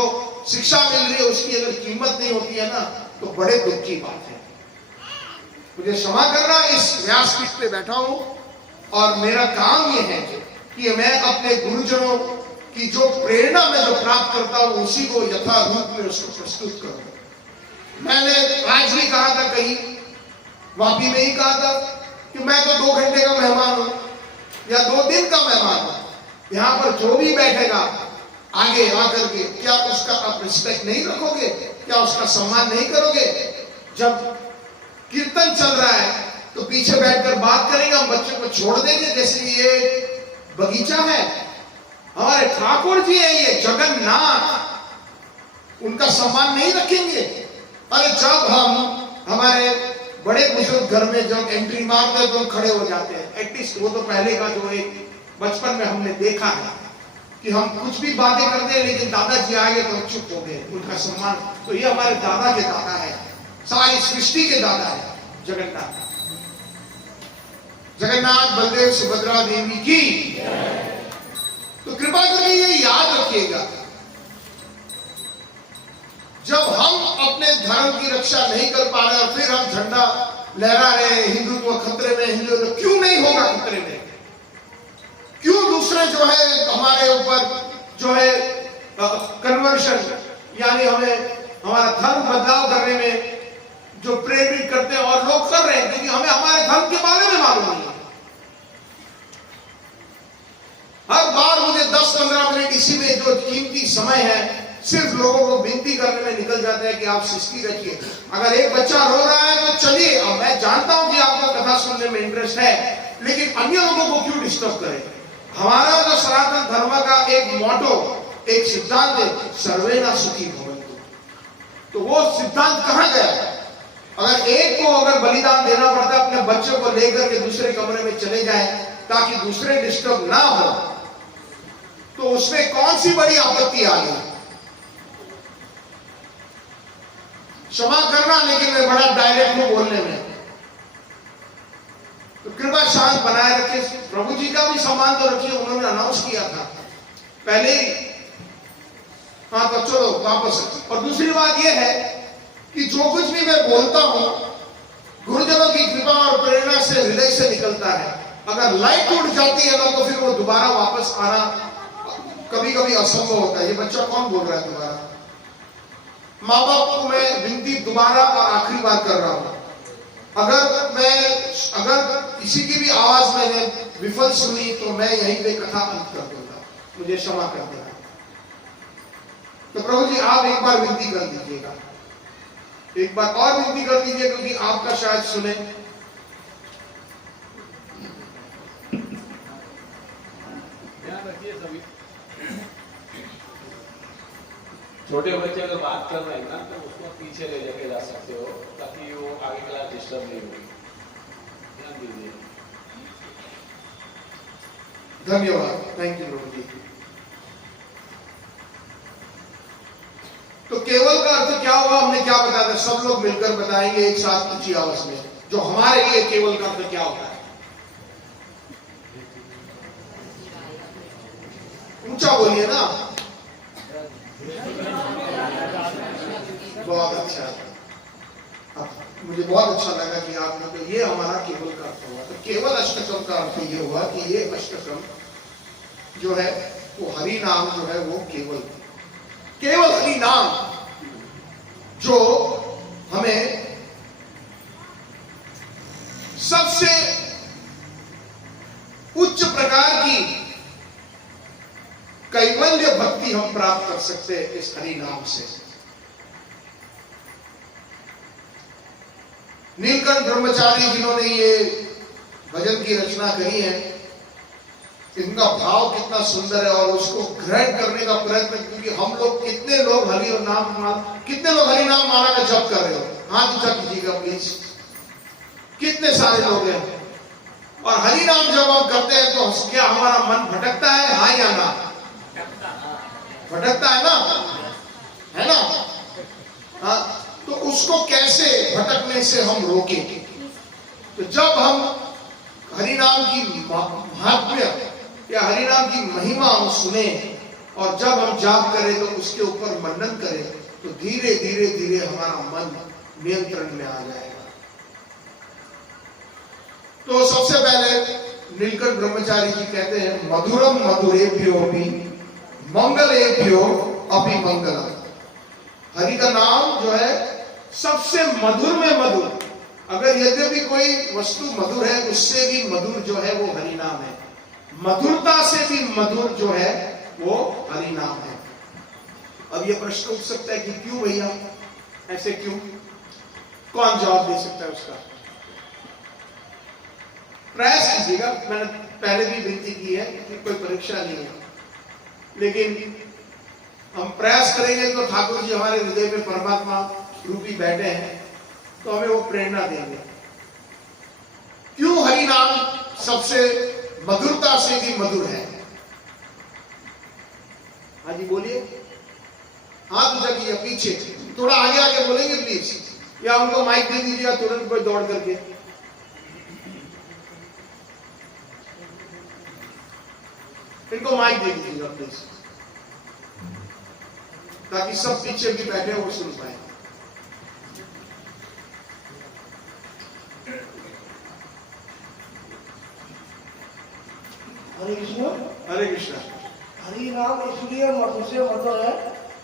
शिक्षा मिल रही है, उसकी अगर कीमत नहीं होती है ना, तो बड़े दुख की बात है। मुझे क्षमा करना, इस व्यासपीठ पे बैठा हूं और मेरा काम यह है कि मैं अपने गुरुजनों की जो प्रेरणा में जो प्राप्त करता हूं, उसी को यथा रूप में उसको प्रस्तुत करूं। मैंने आज भी कहा था, कहीं वापी में ही कहा था कि मैं तो 2 घंटे का मेहमान हूं या 2 दिन का मेहमान हूं। यहां पर जो भी बैठेगा आगे आकर के, क्या उसका आप रिस्पेक्ट नहीं रखोगे? क्या उसका सम्मान नहीं करोगे? जब कीर्तन चल रहा है तो पीछे बैठकर बात करेंगे, हम बच्चों को छोड़ देंगे जैसे ये बगीचा है। हमारे ठाकुर जी है ये जगन्नाथ, उनका सम्मान नहीं रखेंगे? अरे जब हम हमारे बड़े बुजुर्ग घर में जब एंट्री मारते हैं तो हम खड़े हो जाते हैं। एटलीस्ट वो तो पहले का जो एक बचपन में हमने देखा है कि हम कुछ भी बातें करते हैं, लेकिन दादाजी आए तो हम चुप हो गए, उनका सम्मान। तो ये हमारे दादा के दादा है, सारी सृष्टि के दादा है जगन्नाथ। जगन्नाथ बलदेव सुभद्रा देवी की। तो कृपा करके ये याद रखिएगा, जब हम अपने धर्म की रक्षा नहीं कर पा रहे और फिर हम झंडा लहरा रहे, हिंदुत्व खतरे में, हिंदुत्व क्यों नहीं होगा खतरे में? क्यों दूसरे जो है हमारे ऊपर जो है कन्वर्शन, यानी हमें हमारा धर्म बदलाव करने में जो प्रेरित करते हैं, और लोग कर रहे हैं क्योंकि हमें हमारे धर्म के बारे में मालूम नहीं है। हर बार मुझे 10-15 मिनट इसी में जो कीमती समय है, सिर्फ लोगों को विनती करने में निकल जाता है कि आप शिस्ती रखिए। अगर एक बच्चा रो रहा है तो चलिए, अब मैं जानता हूं कि आपको कथा सुनने में इंटरेस्ट है, लेकिन अन्य लोगों को क्यों डिस्टर्ब करें? हमारा जो सनातन धर्म का एक मोटो, एक सिद्धांत है, सर्वेना सुखी भवन्तु। तो वो सिद्धांत कहां गया? अगर एक को अगर बलिदान देना पड़ता है, अपने बच्चों को लेकर के दूसरे कमरे में चले जाए ताकि दूसरे डिस्टर्ब ना हो, तो उसमें कौन सी बड़ी आपत्ति आ गई? क्षमा करना, लेकिन मैं बड़ा डायरेक्ट हूं बोलने में। तो कृपा शांत बनाए रखिए। प्रभु जी का भी सम्मान तो रखिए, उन्होंने अनाउंस किया था पहले ही। हाँ, तो चलो वापस। और दूसरी बात यह है कि जो कुछ भी मैं बोलता हूं, गुरुजनों की कृपा और प्रेरणा से, हृदय से निकलता है। अगर लाइट टूट जाती है ना, तो फिर वो दोबारा वापस आना कभी कभी असंभव होता है। ये बच्चा कौन बोल रहा है दोबारा? माँ बाप को मैं विनती दोबारा और आखिरी बार कर रहा हूं, अगर किसी की भी आवाज मैंने विफल सुनी तो मैं यहीं पे कथा अंत कर दूंगा, मुझे क्षमा कर देना। तो प्रभु जी आप एक बार विनती कर दीजिएगा, एक बार और विनती कर दीजिए, क्योंकि आपका शायद सुने। ध्यान रखिए सभी। छोटे बच्चे अगर बात कर रहे हैं ना, तो उसको पीछे ले जाके जा सकते हो ताकि वो आगे क्लास डिस्टर्ब नहीं होगी। ध्यान दीजिए। धन्यवाद, थैंक यू प्रभु जी। तो केवल का अर्थ क्या हुआ, हमने क्या बताया था? सब लोग मिलकर बताएंगे एक साथ ऊंची आवाज में, जो हमारे लिए केवल का अर्थ क्या होता है। ऊंचा बोलिए ना। बहुत अच्छा, अब मुझे बहुत अच्छा लगा कि आपने, तो ये हमारा केवल का अर्थ हुआ। तो केवल अष्टकम का अर्थ ये हुआ कि ये अष्टकम जो है वो हरि नाम जो है वो केवल हरि नाम जो हमें सबसे उच्च प्रकार की कैवल्य भक्ति हम प्राप्त कर सकते हैं इस हरि नाम से। नीलकंठ ब्रह्मचारी जिन्होंने ये भजन की रचना करी है, इनका भाव कितना सुंदर है और उसको ग्रहण करने का प्रयत्न, क्योंकि हम लोग कितने लोग हरि नाम माला का जप कर रहे हो? हाथ ऊंचा कीजिएगा प्लीज। कितने सारे लोग हैं? और हरि नाम जब हम करते हैं तो क्या हमारा मन भटकता है? हाँ या ना? भटकता है ना, है ना? हाँ, तो उसको कैसे भटकने से हम रोकें? तो जब हम हरि नाम की महात्म्य या हरि नाम की महिमा हम सुने और जब हम जाप करें तो उसके ऊपर मनन करें, तो धीरे धीरे धीरे हमारा मन नियंत्रण में आ जाएगा। तो सबसे पहले नीलकंठ ब्रह्मचारी जी कहते हैं, मधुरम मधुरेभ्योऽपि मंगलेभ्यो अपि मंगलम। हरि का नाम जो है सबसे मधुर में मधुर, अगर यद्यपि कोई वस्तु मधुर है, उससे भी मधुर जो है वो हरि नाम है। मधुरता से भी मधुर जो है वो हरि नाम है। अब ये प्रश्न उठ सकता है कि क्यों भैया, ऐसे क्यों? कौन जवाब दे सकता है उसका? प्रयास कीजिएगा। मैंने पहले भी विनती की है कि कोई परीक्षा नहीं है, लेकिन हम प्रयास करेंगे तो ठाकुर जी हमारे हृदय में परमात्मा रूपी बैठे हैं, तो हमें वो प्रेरणा देंगे। क्यों हरि नाम सबसे मधुरता से भी मधुर है? हाँ जी बोलिए। हाथ ऊंचा कीजिए, पीछे थोड़ा आगे आगे बोलेंगे प्लीज, या उनको माइक दे दीजिएगा तुरंत कोई दौड़ करके। इनको माइक दे दीजिएगा प्लीज, ताकि सब पीछे भी बैठे वो सुन पाए। हरे कृष्ण। हरे कृष्ण। हरि नाम इसलिए मधुर से मधुर है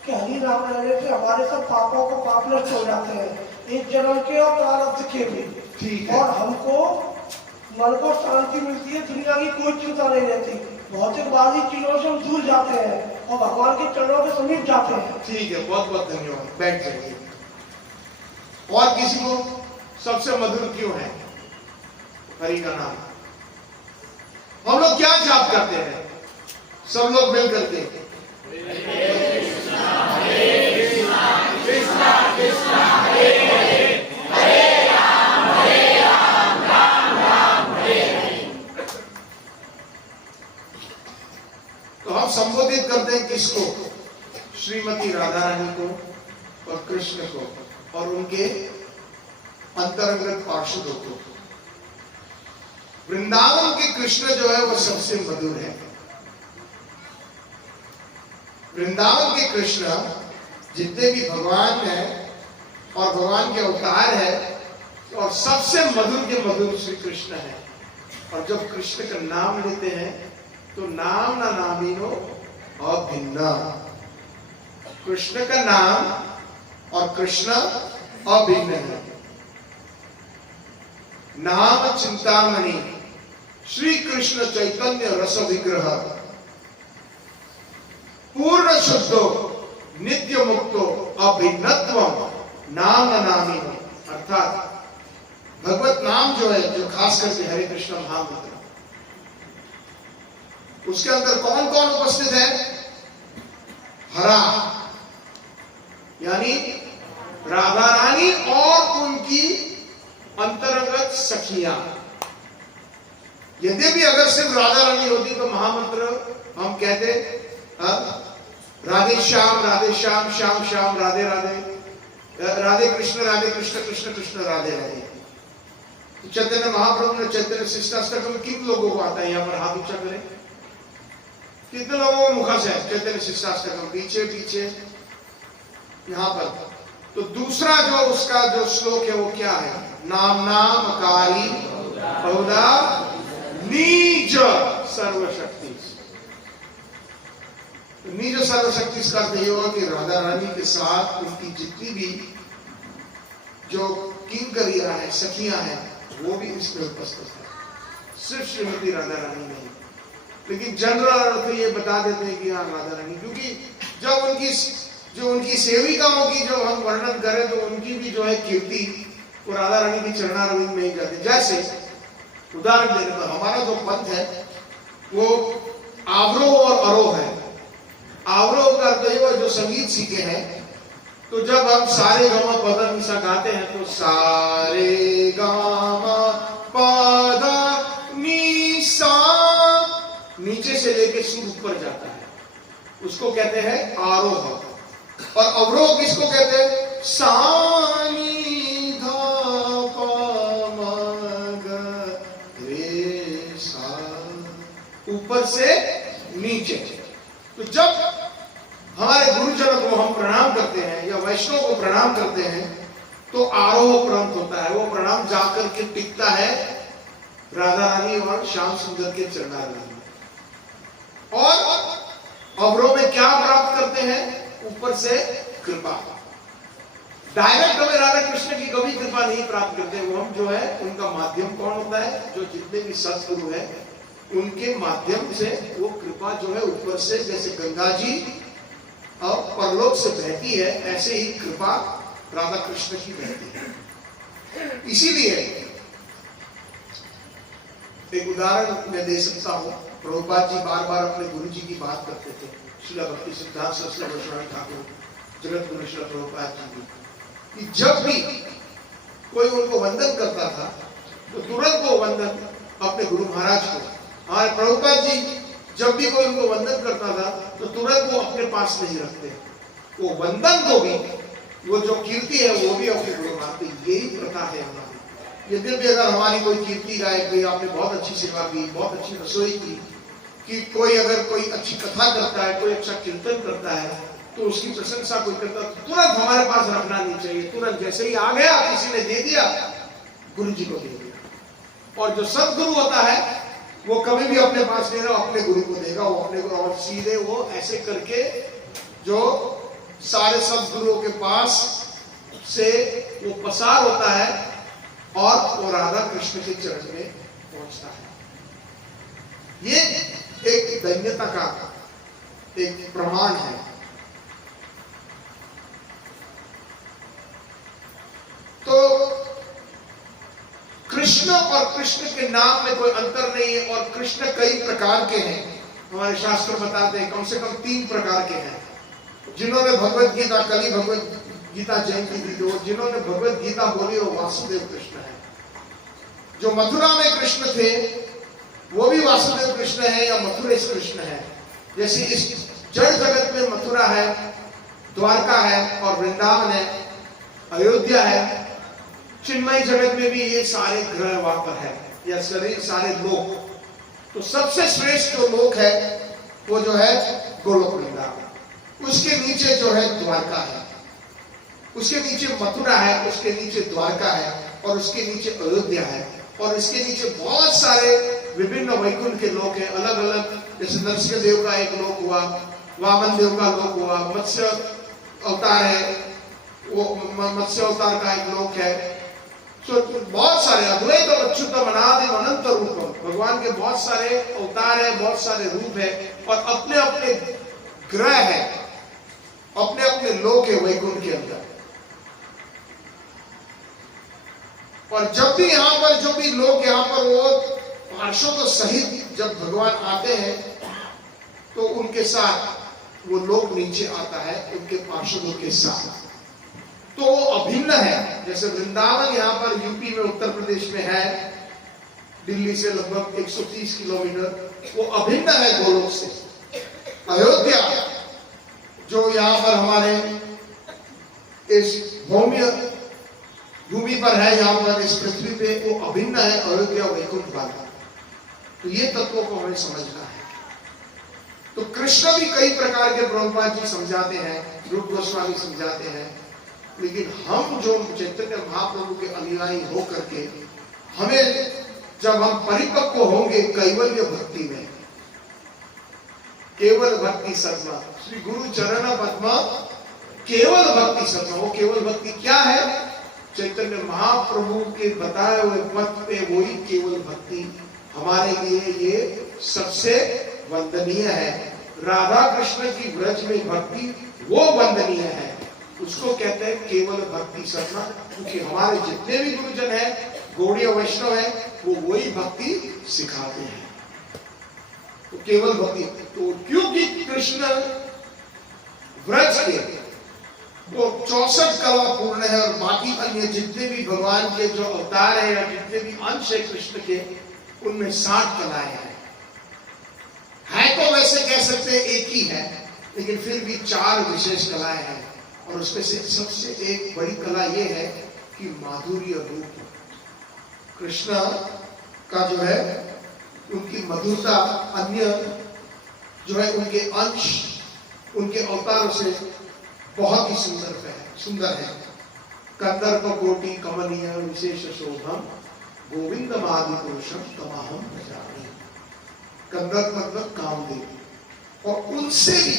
कि हरि नाम लेने से हमारे सब पापों को पाप नष्ट हो जाते हैं, इस जन्म के और प्रारब्ध के भी। ठीक है। और हमको मन को शांति मिलती है, दुनिया की कोई चिंता नहीं रहती, भौतिकवादी चीजों से हम दूर जाते हैं और भगवान के चरणों के समीप जाते हैं। ठीक है, बहुत बहुत धन्यवाद। बैठ जाइए। और किसी को सबसे मधुर क्यों है हरि का नाम? हम लोग क्या जाप करते हैं सब लोग मिल करके? तो हम संबोधित करते हैं किसको? श्रीमती राधा रानी को और कृष्ण को और उनके अंतरंगत पार्षदों को। वृंदावन के कृष्ण जो है वो सबसे मधुर है। वृंदावन के कृष्ण जितने भी भगवान हैं और भगवान के अवतार है, और सबसे मधुर के मधुर श्री कृष्ण है। और जब कृष्ण का नाम लेते हैं तो नाम ना नामीनो अभिन्न। कृष्ण का नाम और कृष्ण अभिन्न है। नाम चिंतामणि श्री कृष्ण चैतन्य रस विग्रह पूर्ण शुद्धो नित्य मुक्तो अभिन्नत्व नाम नामी। अर्थात भगवत नाम जो है, जो खास करके हरे कृष्ण महामंत्र, उसके अंदर कौन कौन उपस्थित है? हरा यानी राधा रानी और उनकी अंतरंगत सखियां। यद्यपि अगर सिर्फ राधा रानी होती तो महामंत्र हम कहते राधे श्याम श्याम श्याम राधे राधे, राधे कृष्ण कृष्ण कृष्ण राधे राधे। तो चैतन्य महाप्रभु ने चैतन्य शिष्टाष्टकम किन लोगों को आता है? यहाँ पर हाथ ऊंचा करें। कितने लोगों को मुखस है चैतन्य शिष्टाष्टकम? पीछे पीछे यहाँ पर। तो दूसरा जो उसका जो श्लोक है वो क्या है? नाम नाम कारी बहुधा नीज सर्वशक्ति। निज सर्वशक्ति इसका अर्थ ये होगा कि राधा रानी के साथ उनकी जितनी भी जो किंकरियां हैं, सखियां हैं, वो भी इसमें उपस्थित है। सिर्फ श्रीमती राधा रानी नहीं, लेकिन जनरल अर्थ ये बता देते हैं कि हाँ राधा रानी, क्योंकि जब उनकी सेविकाओं की जो हम वर्णन करें तो उनकी भी जो है कीर्ति वो राधा रानी की चरणारविंद में ही जाती। जैसे उदाहरण देने पर हमारा जो पंथ है वो आवरोह और अरोह है। आवरोह का अर्थ ये जो संगीत सीखे हैं, तो जब हम सारे गामा पदा निशा गाते हैं तो सारे गामा पदा निशा नीचे से लेके सुर ऊपर जाता है, उसको कहते हैं आरोह। और अवरोह किसको कहते हैं? सानी धा पा मा गा रे सा, ऊपर से नीचे। तो जब हमारे गुरुजनों को हम प्रणाम करते हैं या वैष्णव को प्रणाम करते हैं तो आरोह प्रांत होता है। वो प्रणाम जाकर के टिकता है राधा रानी और श्याम सुंदर के चरणारविंद में। और अवरोह में क्या प्राप्त करते हैं? ऊपर से कृपा। डायरेक्ट हमें राधा कृष्ण की कभी कृपा नहीं प्राप्त करते। वो हम जो है उनका माध्यम कौन होता है? जो जितने भी सत्गुरु है उनके माध्यम से वो कृपा जो है ऊपर से, जैसे गंगा जी और परलोक से बहती है, ऐसे ही कृपा राधा कृष्ण की बहती है। इसीलिए एक उदाहरण मैं दे सकता हूं। प्रभुपाद जी बार बार अपने गुरु जी की बात करते थे, श्रील भक्ति सिद्धांत सरस्वती गोस्वामी ठाकुर, जगत गुरु श्रील प्रभुपाद जी की, कि जब भी कोई उनको वंदन करता था तो तुरंत वो वंदन अपने गुरु महाराज को, हमारे प्रभुपाद जी जब भी कोई उनको वंदन करता था तो तुरंत वो अपने पास नहीं रखते, वो वंदन को भी, वो जो कीर्ति है वो भी अपने गुरु मानते। यही प्रथा है हमारी। यद्यपि अगर हमारी कोई कीर्ति गाय गई, आपने बहुत अच्छी सेवा की, बहुत अच्छी रसोई की, कि कोई अगर कोई अच्छी कथा करता है, कोई अच्छा कीर्तन करता है तो उसकी प्रशंसा कोई करता है, तुरंत हमारे पास रखना नहीं चाहिए। तुरंत जैसे ही आ गया, किसी ने दे दिया, गुरु जी को दे दिया। और जो सदगुरु होता है वो कभी भी अपने पास नहीं रहेगा, अपने गुरु को देगा। वो अपने गुरु, और सीधे वो ऐसे करके जो सारे सदगुरुओं के पास से वो पसार होता है और वो राधा कृष्ण के चरण में पहुंचता है। ये एक धन्यता का एक प्रमाण है। तो कृष्ण और कृष्ण के नाम में कोई अंतर नहीं है, और कृष्ण कई प्रकार के हैं। हमारे शास्त्र बताते हैं कम से कम 3 प्रकार के हैं। जिन्होंने भगवत गीता, कल ही भगवत गीता जयंती थी, तो जिन्होंने भगवत गीता बोली वो वासुदेव कृष्ण है। जो मथुरा में कृष्ण थे वो भी वासुदेव कृष्ण है या मथुरेश कृष्ण है। जैसे इस जड़ जगत में मथुरा है, द्वारका है और वृंदावन है, अयोध्या है। चिन्मय जगत में भी ये सारे ग्रह वहां पर है, या सारे लोक। तो सबसे श्रेष्ठ जो लोक है वो जो है गोलोक वृंदावन। उसके नीचे जो है द्वारका है, उसके नीचे मथुरा है, उसके नीचे द्वारका है, और उसके नीचे अयोध्या है, और इसके नीचे बहुत सारे विभिन्न वैकुंठ के लोक हैं, अलग अलग। जैसे नरसिंह देव का एक लोक हुआ, वामन देव का लोक हुआ, मत्स्य अवतार है, वो मत्स्य अवतार का एक लोक है। तो बहुत सारे अद्वैत और अच्युतम अनादिम अनंत रूपम, भगवान के बहुत सारे अवतार है, बहुत सारे रूप है, और अपने अपने ग्रह है, अपने अपने लोक है वैकुंठ के अंदर। और जब भी यहाँ पर जो भी लोग यहाँ पर वो पार्षदों सहित जब भगवान आते हैं तो उनके साथ वो लोग नीचे आता है, उनके पार्षदों के साथ। तो वो अभिन्न है। जैसे वृंदावन यहाँ पर यूपी में, उत्तर प्रदेश में है, दिल्ली से लगभग 130 किलोमीटर, वो अभिन्न है गोलोक से। अयोध्या जो यहाँ पर हमारे इस भूमि पर है, यहाँ पर इस पृथ्वी पे, वो अभिन्न है अयोध्या वैकुंठ वाला। तो ये तत्वों को हमें समझना है। तो कृष्ण भी कई प्रकार के प्रभुपाद जी समझाते हैं, रूप गोस्वामी समझाते हैं, लेकिन हम जो चैतन्य महाप्रभु के अनुयायी हो करके, हमें जब हम परिपक्व होंगे कैवल्य भक्ति में, केवल भक्ति सदमा, श्री गुरु चरण पद्मा केवल भक्ति सदमा। वो केवल भक्ति क्या है? चैतन्य महाप्रभु के बताए हुए पथ पे वही केवल भक्ति हमारे लिए ये सबसे वंदनीय है। राधा कृष्ण की ब्रज में भक्ति वो वंदनीय है, उसको कहते हैं केवल भक्ति सदमा। क्योंकि हमारे जितने भी गुरुजन हैं, गौड़ीय वैष्णव है, वो वही भक्ति सिखाते हैं। तो केवल भक्ति, तो क्योंकि कृष्ण व्रज के वो 64 कला पूर्ण है, और बाकी अन्य जितने भी भगवान के जो अवतार है या जितने भी अंश है कृष्ण के, उनमें 60 कलाएं हैं। तो वैसे कह सकते हैं एक ही है, लेकिन फिर भी 4 विशेष कलाएं हैं। और उसमें से सबसे एक बड़ी कला ये है कि माधुर्य रूप कृष्ण का जो है, उनकी मधुरता अन्य जो है उनके अंश, उनके अवतारों से बहुत ही सुंदर है। कंदर्प कोटि कमनीय विशेष शोभम गोविंद आदि पुरुषम तमाहम भजामि। कंदर्प मतलब कामदेव, और उनसे भी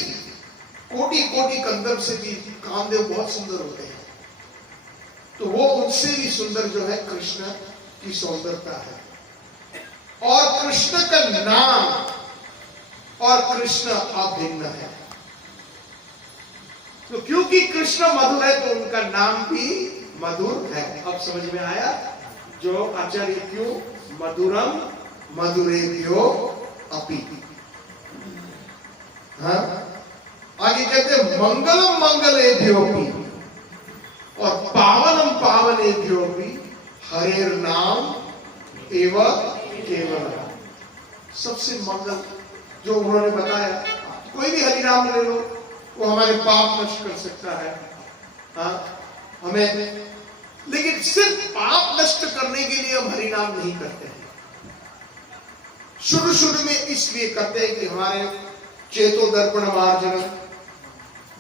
कोटि कोटि कंदर्प से भी कामदेव बहुत सुंदर होते हैं। तो वो उनसे भी सुंदर जो है कृष्ण की सौंदर्यता है। और कृष्ण का नाम और कृष्ण अभिन्न है। तो क्योंकि कृष्ण मधुर है, तो उनका नाम भी मधुर है। अब समझ में आया? जो आचार्य क्यों मधुरम मधुरेभ्यो अपि। हाँ, आगे कहते हैं मंगलम मंगलेभ्योपि और पावनम पावनेभ्योपि हरेर नाम एवं केवल। सबसे मंगल जो उन्होंने बताया, कोई भी हरि नाम ले लो, वो हमारे पाप नष्ट कर सकता है। हाँ, हमें, लेकिन सिर्फ पाप नष्ट करने के लिए हम हरि नाम नहीं करते हैं। शुरू में इसलिए करते हैं कि हमारे चेतो दर्पण मार्जन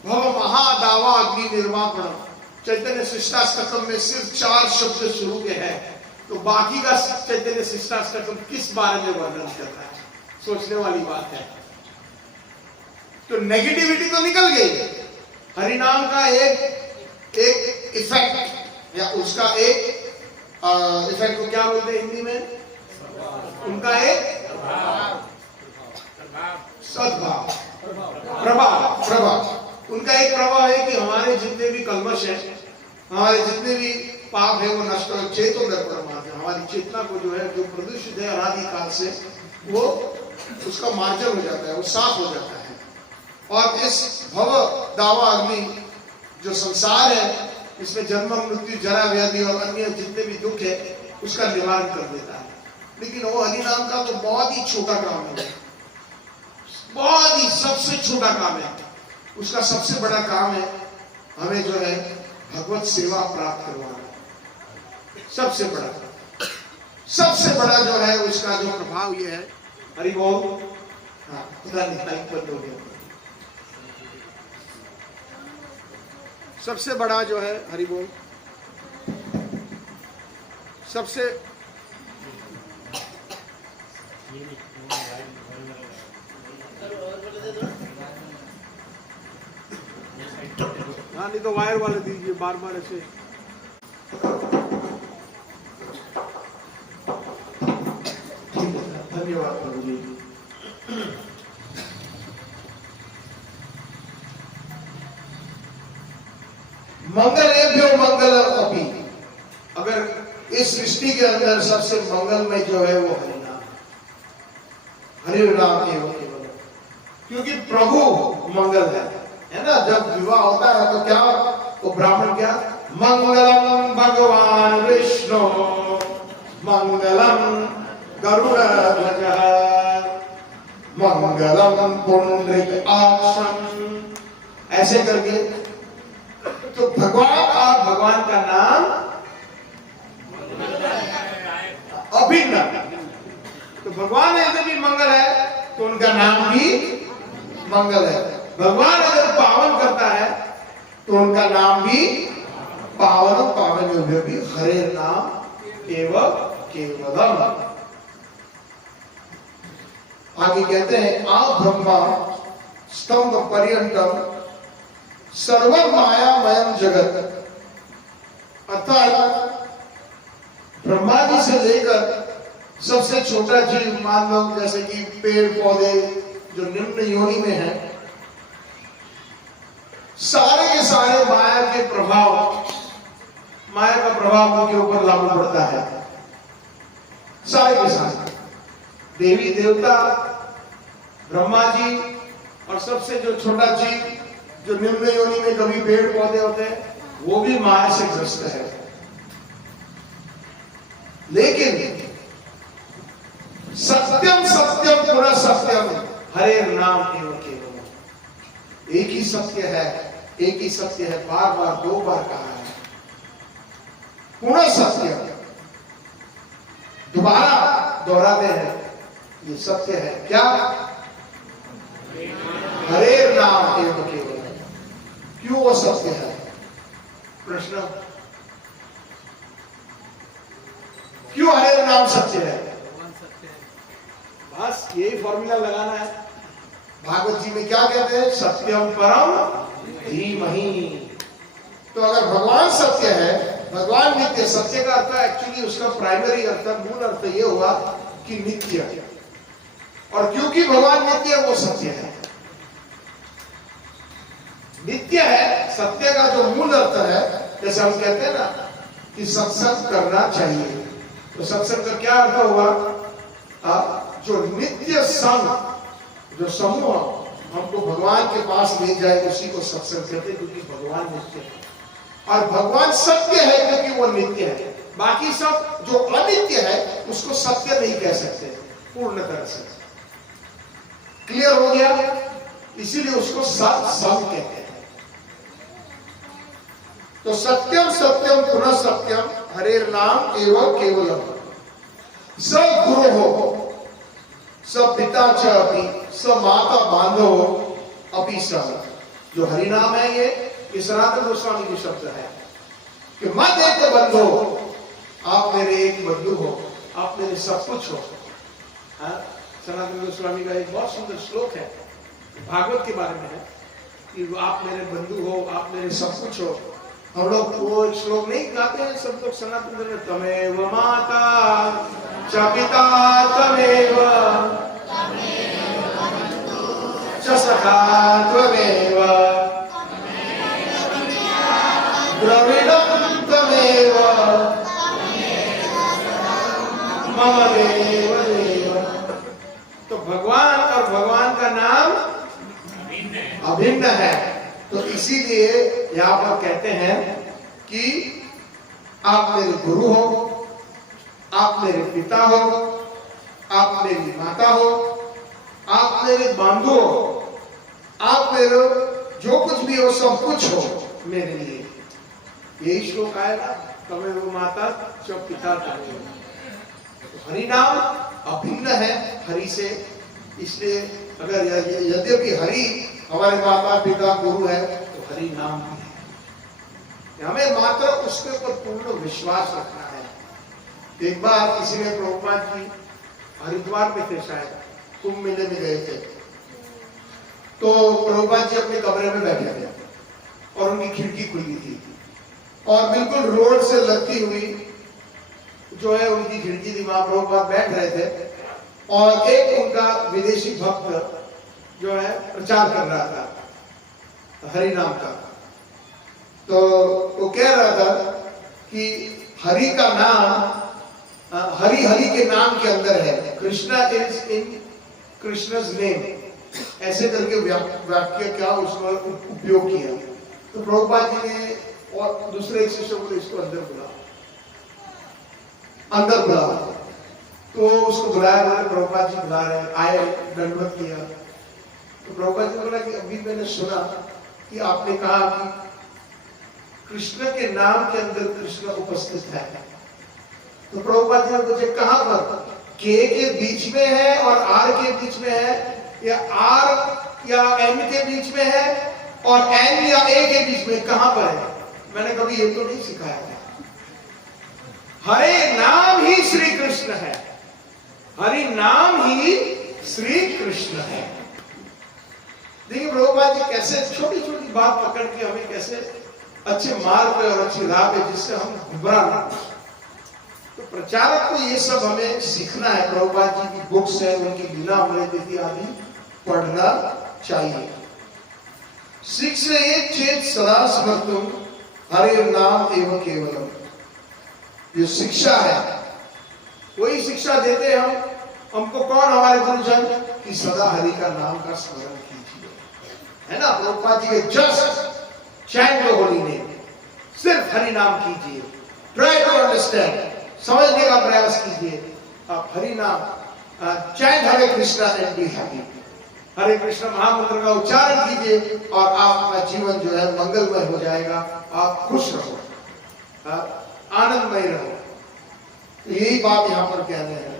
भव महादावा अग्नि निर्वापण। चैतन्य शिष्टाष्टकम में सिर्फ 4 शब्द शुरू के हैं, तो बाकी का चैतन्य शिष्टाष्टकम किस बारे में वर्णन कर रहा है? सोचने वाली बात है। तो नेगेटिविटी तो निकल गई। हरिनाम का एक इफेक्ट, या उसका एक इफेक्ट को क्या बोलते हैं हिंदी में? उनका एक सद्भाव, प्रभाव। उनका एक प्रभाव है कि हमारे जितने भी कल्मश है, हमारे जितने भी पाप है, वो नष्ट हो। चेतो दर्पण मार्जन, हमारी चेतना को जो है, जो प्रदूषित है अनादि काल से, वो उसका मार्जन हो जाता है, वो साफ हो जाता है। और इस भव दावा अग्नि जो संसार है, इसमें जन्म मृत्यु जरा व्याधि और अन्य जितने भी दुख है, उसका निवारण कर देता है। लेकिन वो हरि नाम का तो बहुत ही छोटा काम है, बहुत ही सबसे छोटा काम है। उसका सबसे बड़ा काम है हमें जो है भगवत सेवा प्राप्त करवाना। सबसे बड़ा जो है उसका जो प्रभाव ये है। हरि बोल। हाँ, पता नहीं टाइम बंद हो गया। सबसे बड़ा जो है, हरि बोल, सबसे हाँ, नहीं तो वायर वाले दीजिए, बार ऐसे। धन्यवाद प्रभु जी। मंगलेभ्यो मंगल अपि। अगर इस सृष्टि के अंदर सबसे मंगलमय जो है वो हरि नाम, हरि नाम एवं केवल। क्योंकि प्रभु मंगल है ना। जब विवाह होता है तो क्या, तो ब्राह्मण क्या, मंगलम भगवान विष्णु मंगलम गरुड़ध्वजः मंगलम पुंडरीकाक्षं, ऐसे करके। तो भगवान का नाम अभिन्न। तो भगवान यदि भी मंगल है तो उनका नाम भी मंगल है। भगवान अगर पावन करता है तो उनका नाम भी पावन, पावन योग्य भी। हरे नाम केवल केवलम। आगे कहते हैं आ ब्रह्मा स्तंभ पर्यंतम सर्व मायामयम जगत, अर्थात ब्रह्मा जी से लेकर सबसे छोटा जीव मान लो, जैसे कि पेड़ पौधे जो निम्न योनि में है, सारे के सारे माया के प्रभाव, माया का प्रभाव उनके ऊपर लागू पड़ता है। सारे के सारे देवी देवता, ब्रह्मा जी और सबसे जो छोटा जीव जो निम्न योनि में कभी पेड़ पौधे होते हैं, वो भी माया से ग्रस्त है। लेकिन सत्यम सत्यम पुनः सत्यम हरे नाम एवं केवल। एक ही सत्य है, एक ही सत्य है, बार बार दो बार कहा है। पुनः सत्य, दोबारा दोहराते हैं, ये सत्य है। क्या? हरे नाम एवं केवल। क्यों वो सत्य है? प्रश्न, क्यों हरे नाम सत्य है? बस यही फॉर्मूला लगाना है। भागवत जी में क्या कहते हैं? सत्यम परम धीमहि। तो अगर भगवान सत्य है, भगवान नित्य, सत्य का अर्थ एक्चुअली उसका प्राइमरी अर्थ, मूल अर्थ ये हुआ कि नित्य। और क्योंकि भगवान नित्य है, वो सत्य है, नित्य है। सत्य का जो मूल अर्थ है, जैसे हम कहते हैं ना कि सत्संग करना चाहिए, तो सत्संग का क्या अर्थ हुआ? जो नित्य संग, जो समूह हमको भगवान के पास ले जाए, उसी को सत्संग कहते हैं, क्योंकि भगवान नित्य है और भगवान सत्य है क्योंकि वो नित्य है। बाकी सब जो अनित्य है उसको सत्य नहीं कह सकते पूर्ण तरह से। क्लियर हो गया? इसीलिए उसको सत्संग कहते हैं। तो सत्यम सत्यम पुनः सत्यम हरे नाम एवं केवलम। सब गुरु हो, सब पिता च अपि, सब माता बांधव अपि सब। जो हरि नाम है ये सनातन गोस्वामी की शब्द है कि मत एक बंधो, आप मेरे एक बंधु हो, आप मेरे सब कुछ हो। सनातन गोस्वामी का एक बहुत सुंदर श्लोक है, भागवत के बारे में है कि आप मेरे बंधु हो, आप मेरे सब कुछ हो। हम लोग वो श्लोक नहीं गाते हैं सब लोग सनातन धर्म में, तमेव माता च पिता तमेव च सखा त्वमेव द्रविणं त्वमेव मम देव देव। तो भगवान और भगवान का नाम अभिन्न है। तो इसीलिए यहां पर कहते हैं कि आप मेरे गुरु हो, आप मेरे पिता हो, आप मेरी माता हो, आप मेरे बंधु हो, आप मेरे जो कुछ भी हो सब कुछ हो मेरे लिए। यही श्लोक आएगा, तमें वो माता जो पिता तमें। तो हरि नाम अभिन्न है हरि से, इसलिए अगर यद्यपि हरि हमारे माता पिता गुरु है तो हरि नाम भी है। हमें मात्र उसके ऊपर पूर्ण विश्वास रखना है। एक बार किसी ने प्रभुपाद जी हरिद्वार में थे, शायद कुंभ मेले में गए थे, तो प्रभुपाद जी अपने कमरे में बैठे थे और उनकी खिड़की खुली थी और बिल्कुल रोड से लगती हुई जो है उनकी खिड़की थी, वहां प्रभुपाद बैठ रहे थे और एक उनका विदेशी भक्त जो है प्रचार कर रहा था हरि नाम का। तो वो कह रहा था कि हरि का नाम हरि हरि के नाम के अंदर है, Krishna is in Krishna's name, ऐसे करके वाक्य क्या उसमें उपयोग किया। तो प्रभुपाद जी ने और दूसरे एक शिष्य को इसको अंदर बुला। तो उसको बुलाया, बोले प्रभुपाद जी बुला रहे हैं, आए, दंडवत किया। तो प्रभुपाद जी बोला कि अभी मैंने सुना कि आपने कहा कि कृष्ण के नाम के अंदर कृष्ण उपस्थित है। तो प्रभुपाद जी ने पूछे कहां पर, के बीच में है और आर के बीच में है, या आर या एम के बीच में है और एन या ए के बीच में, कहां पर है? मैंने कभी ये तो नहीं सिखाया है। हरे नाम ही श्री कृष्ण है, हरि नाम ही श्री कृष्ण है। देखिए प्रभुपाद जी कैसे छोटी छोटी बात पकड़ के हमें कैसे अच्छे मार्ग पे और अच्छी राह पे, जिससे हम घुबरा ना। तो प्रचारक को ये सब हमें सीखना है। प्रभुपाद जी की बुक्स है, उनकी लीला अमृत आदि पढ़ना चाहिए। शिक्षयेत् चेत् सदा स्मर्तुम हरे नाम एवं केवलम। ये शिक्षा है, वही शिक्षा देते हम हमको कौन, हमारे गुरुजन, कि सदा हरि का नाम का स्मरण कीजिए, है ना। प्रभुपाद जी के just chant the holy name, सिर्फ हरि नाम कीजिए, ट्राई टू अंडरस्टैंड, समझने का प्रयास कीजिए। आप हरि नाम chant Hare Krishna and be happy, Hare Krishna महामंत्र का उच्चारण कीजिए और आपका जीवन जो है मंगलमय हो जाएगा। आप खुश रहो, आनंदमय रहो। तो यही बात यहाँ पर कह रहे हैं।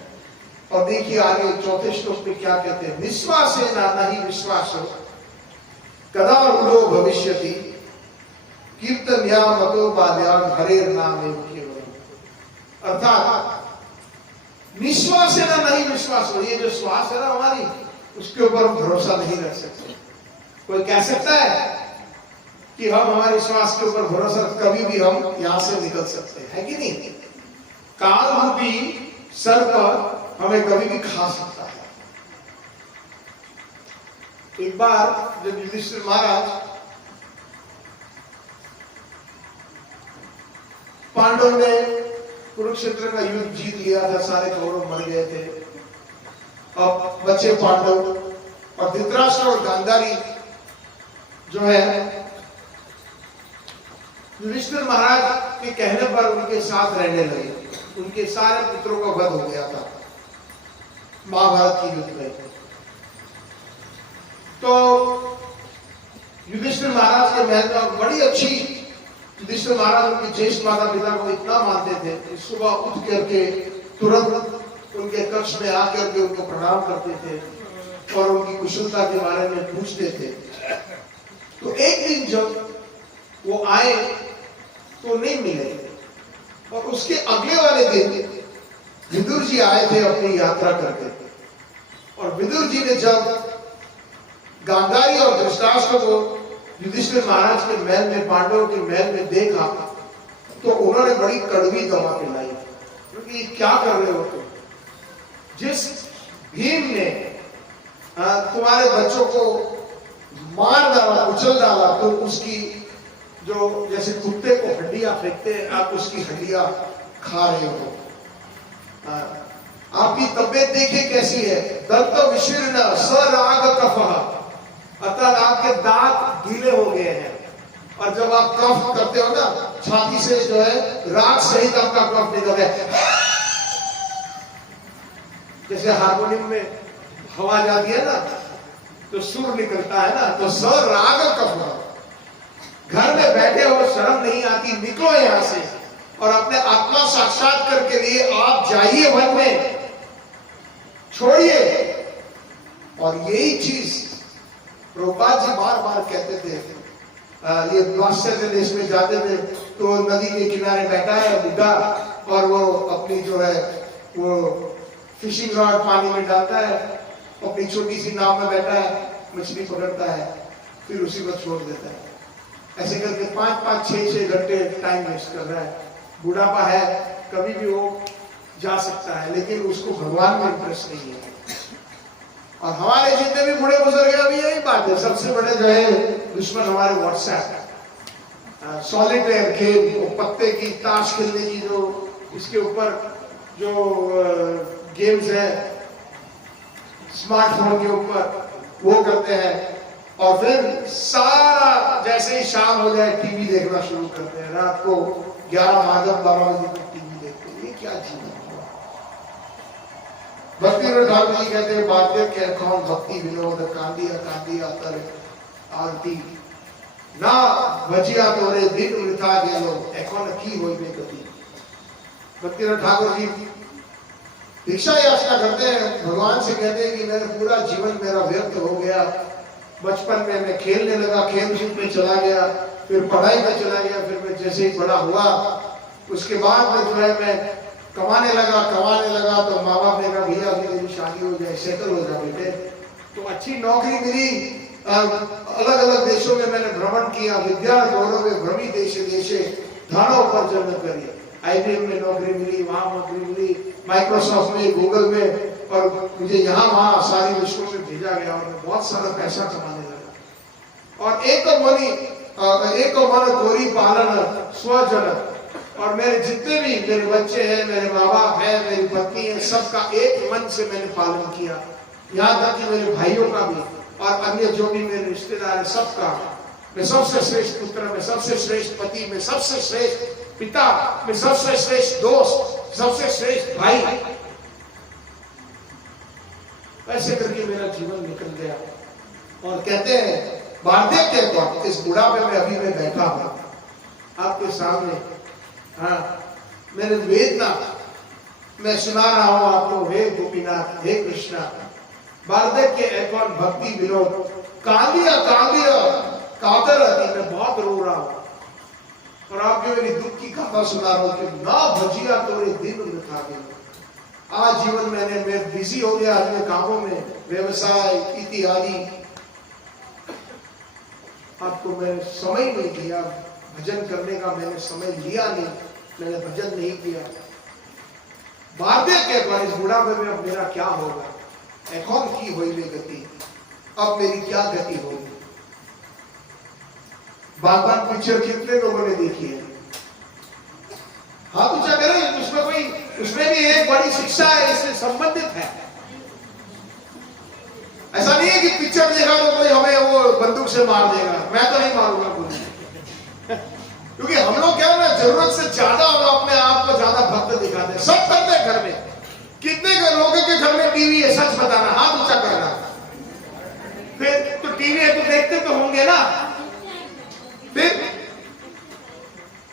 और देखिए आगे चौथे श्लोक में क्या कहते हैं, विश्वास है ना ही विश्वास हो कदा रूढ़ो भविष्यति कीर्तन्या मतो बाल्याम हरे नाम एवं केवलम। अर्थात निश्वास है ना नहीं विश्वास हो, ये जो श्वास है ना हमारी, उसके ऊपर हम भरोसा नहीं रख सकते। कोई कह सकता है कि हम हमारे श्वास के ऊपर भरोसा, कभी भी हम यहां से निकल सकते हैं, है कि नहीं। काल रूपी सर्प हमें कभी भी खा सकता है। एक बार जब युधिष्ठिर महाराज पांडव ने कुरुक्षेत्र का युद्ध जीत लिया था, सारे कौरव मर गए थे, अब बचे पांडव, और धृतराष्ट्र और गांधारी जो है युधिष्ठिर महाराज के कहने पर उनके साथ रहने लगे। उनके सारे पुत्रों का वध हो गया था महाभारत की युद्ध में। तो युधिष्ठिर महाराज के महल में बड़ी अच्छी, युधिष्ठिर महाराज उनके ज्येष्ठ माता पिता को इतना मानते थे कि सुबह उठ करके तुरंत उनके कक्ष में आकर के उनको प्रणाम करते थे और उनकी कुशलता के बारे में पूछते थे। तो एक दिन जब वो आए तो नहीं मिले, और उसके अगले वाले दिन विदुर जी आए थे अपनी यात्रा करके, और विदुर जी ने जब गांधारी और धृतराष्ट्र को युधिष्ठिर महाराज के महल में, पांडवों के महल में देखा, तो उन्होंने बड़ी कड़वी दवा पिलाई, क्योंकि क्या कर रहे हो तुम, जिस भीम ने तुम्हारे बच्चों को मार डाला, कुचल डाला, तो उसकी जो जैसे कुत्ते को हड्डियां फेंकते हैं, आप उसकी हड्डियां खा रहे हो। आपकी तबियत देखिए कैसी है, दंत विशीर्ण सराग कफः, अर्थात आपके दांत गीले हो गए हैं, और जब आप कफ करते हो ना, छाती से जो है राग सहित आपका कफ निकल है, जैसे हारमोनियम में हवा जाती है ना तो सुर निकलता है ना, तो सराग कफः। घर में बैठे हो, शर्म नहीं आती, निकलो यहां से और अपने आत्मा साक्षात्कार के लिए आप जाइए वन में, छोड़िए। और यही चीज प्रभुपाद जी बार बार कहते थे। ये पाश्चात्य देश में जाते थे तो नदी के किनारे बैठा है बुढ़ा, और वो अपनी जो है वो फिशिंग रॉड पानी में डालता है, अपनी छोटी सी नाव में बैठा है, मछली पकड़ता है, फिर उसी को छोड़ देता है। ऐसे करके 5-5, 6-6 घंटे टाइम वेस्ट कर रहा है। बुढ़ापा है, कभी भी वो जा सकता है, लेकिन उसको भगवान में इंटरेस्ट नहीं है। और हमारे जितने भी बूढ़े बुजुर्ग हैं, अभी यही बात है, सबसे बड़े जो है दुश्मन हमारे व्हाट्सएप, सॉलिटेयर गेम, पत्ते की ताश खेलने की जो इसके ऊपर जो गेम्स है स्मार्टफोन के ऊपर, वो करते हैं। और फिर सारा जैसे ही शाम हो जाए टीवी देखना शुरू करते हैं, रात को 11, 12 बजे तक टीवी देखते हैं। ये क्या जीवन है? भक्ति विनोद ठाकुर जी कहते हैं भारतीय के कौन भक्ति विनोद कांदिया कांदिया तर आरती ना भजिया तोरे दिन वृथा गेलो एकोन की होई में गति। भक्ति विनोद ठाकुर जी भिक्षा याचना करते हैं, भगवान से कहते हैं कि मेरा पूरा जीवन मेरा व्यर्थ हो गया। बचपन में मैं खेलने लगा, खेल कूद में चला गया, फिर पढ़ाई में चला गया, फिर मैं जैसे ही बड़ा हुआ उसके बाद में जो है मैं कमाने लगा तो माँ बाप ने कहा भैया अभी तेरी शादी हो जाए, सेटल हो जा बेटे। तो अच्छी नौकरी मिली, अलग अलग देशों में मैंने भ्रमण किया, विद्या गौरव में भ्रमी देशे देशे धानों पर जन्म करिए। IBM में नौकरी मिली, वहां नौकरी मिली, माइक्रोसॉफ्ट में, गूगल में, और मुझे यहाँ वहां सारी विश्व में भेजा गया और मैं बहुत सारा पैसा कमाने लगा। और एक मन गोरी पालन स्वजन, और मेरे जितने भी मेरे बच्चे हैं, मेरे माँ बाप है, मेरी पत्नी है, सबका एक मन से मैंने पालन किया। यहाँ तक कि मेरे भाइयों का भी और अन्य जो भी मेरे रिश्तेदार है सबका मैं सबसे श्रेष्ठ पुत्र, मैं सबसे श्रेष्ठ पति, मैं सबसे श्रेष्ठ पिता, मैं सबसे श्रेष्ठ दोस्त, सबसे श्रेष्ठ भाई, ऐसे करके मेरा जीवन निकल गया। और कहते हैं वार्धक्य को, इस बुढ़ापे में अभी मैं बैठा हूं आपके सामने, हाँ मेरे वेदना मैं सुना रहा हूं आपको। हे गोपीनाथ, हे कृष्णा, वार्धक्य एकोन भक्ति विनोद कांदिया कांदिया कातर आती, मैं बहुत रो रहा हूं और आपके मेरी दुख की कथा सुना रहा हूं कि ना भजिया तोरे दिन वृथा गेलो। आज जीवन मैं बिजी हो गया अपने कामों में, व्यवसाय इत्यादि, आपको मैंने समय नहीं दिया, भजन करने का मैंने समय लिया नहीं, मैंने भजन नहीं किया। वार्धक्य के इस बुढ़ापे में अब मेरा क्या होगा, एकोन की होई में गति, अब मेरी क्या गति होगी। बागबान पिक्चर कितने लोगों ने देखी है, हाथ ऊंचा करें, उसमें भी एक बड़ी शिक्षा है, इससे संबंधित है। ऐसा नहीं है कि पिक्चर देखा तो कोई हमें वो बंदूक से मार देगा, मैं तो नहीं मारूंगा कोई क्योंकि हम लोग क्या ना जरूरत से ज्यादा हम अपने आप को ज्यादा भक्त दिखाते हैं। सब करते हैं घर में, कितने लोगों के घर में टीवी है, सच बताना, हाथ ऊंचा करना। फिर तो टीवी है तो देखते तो होंगे ना, फिर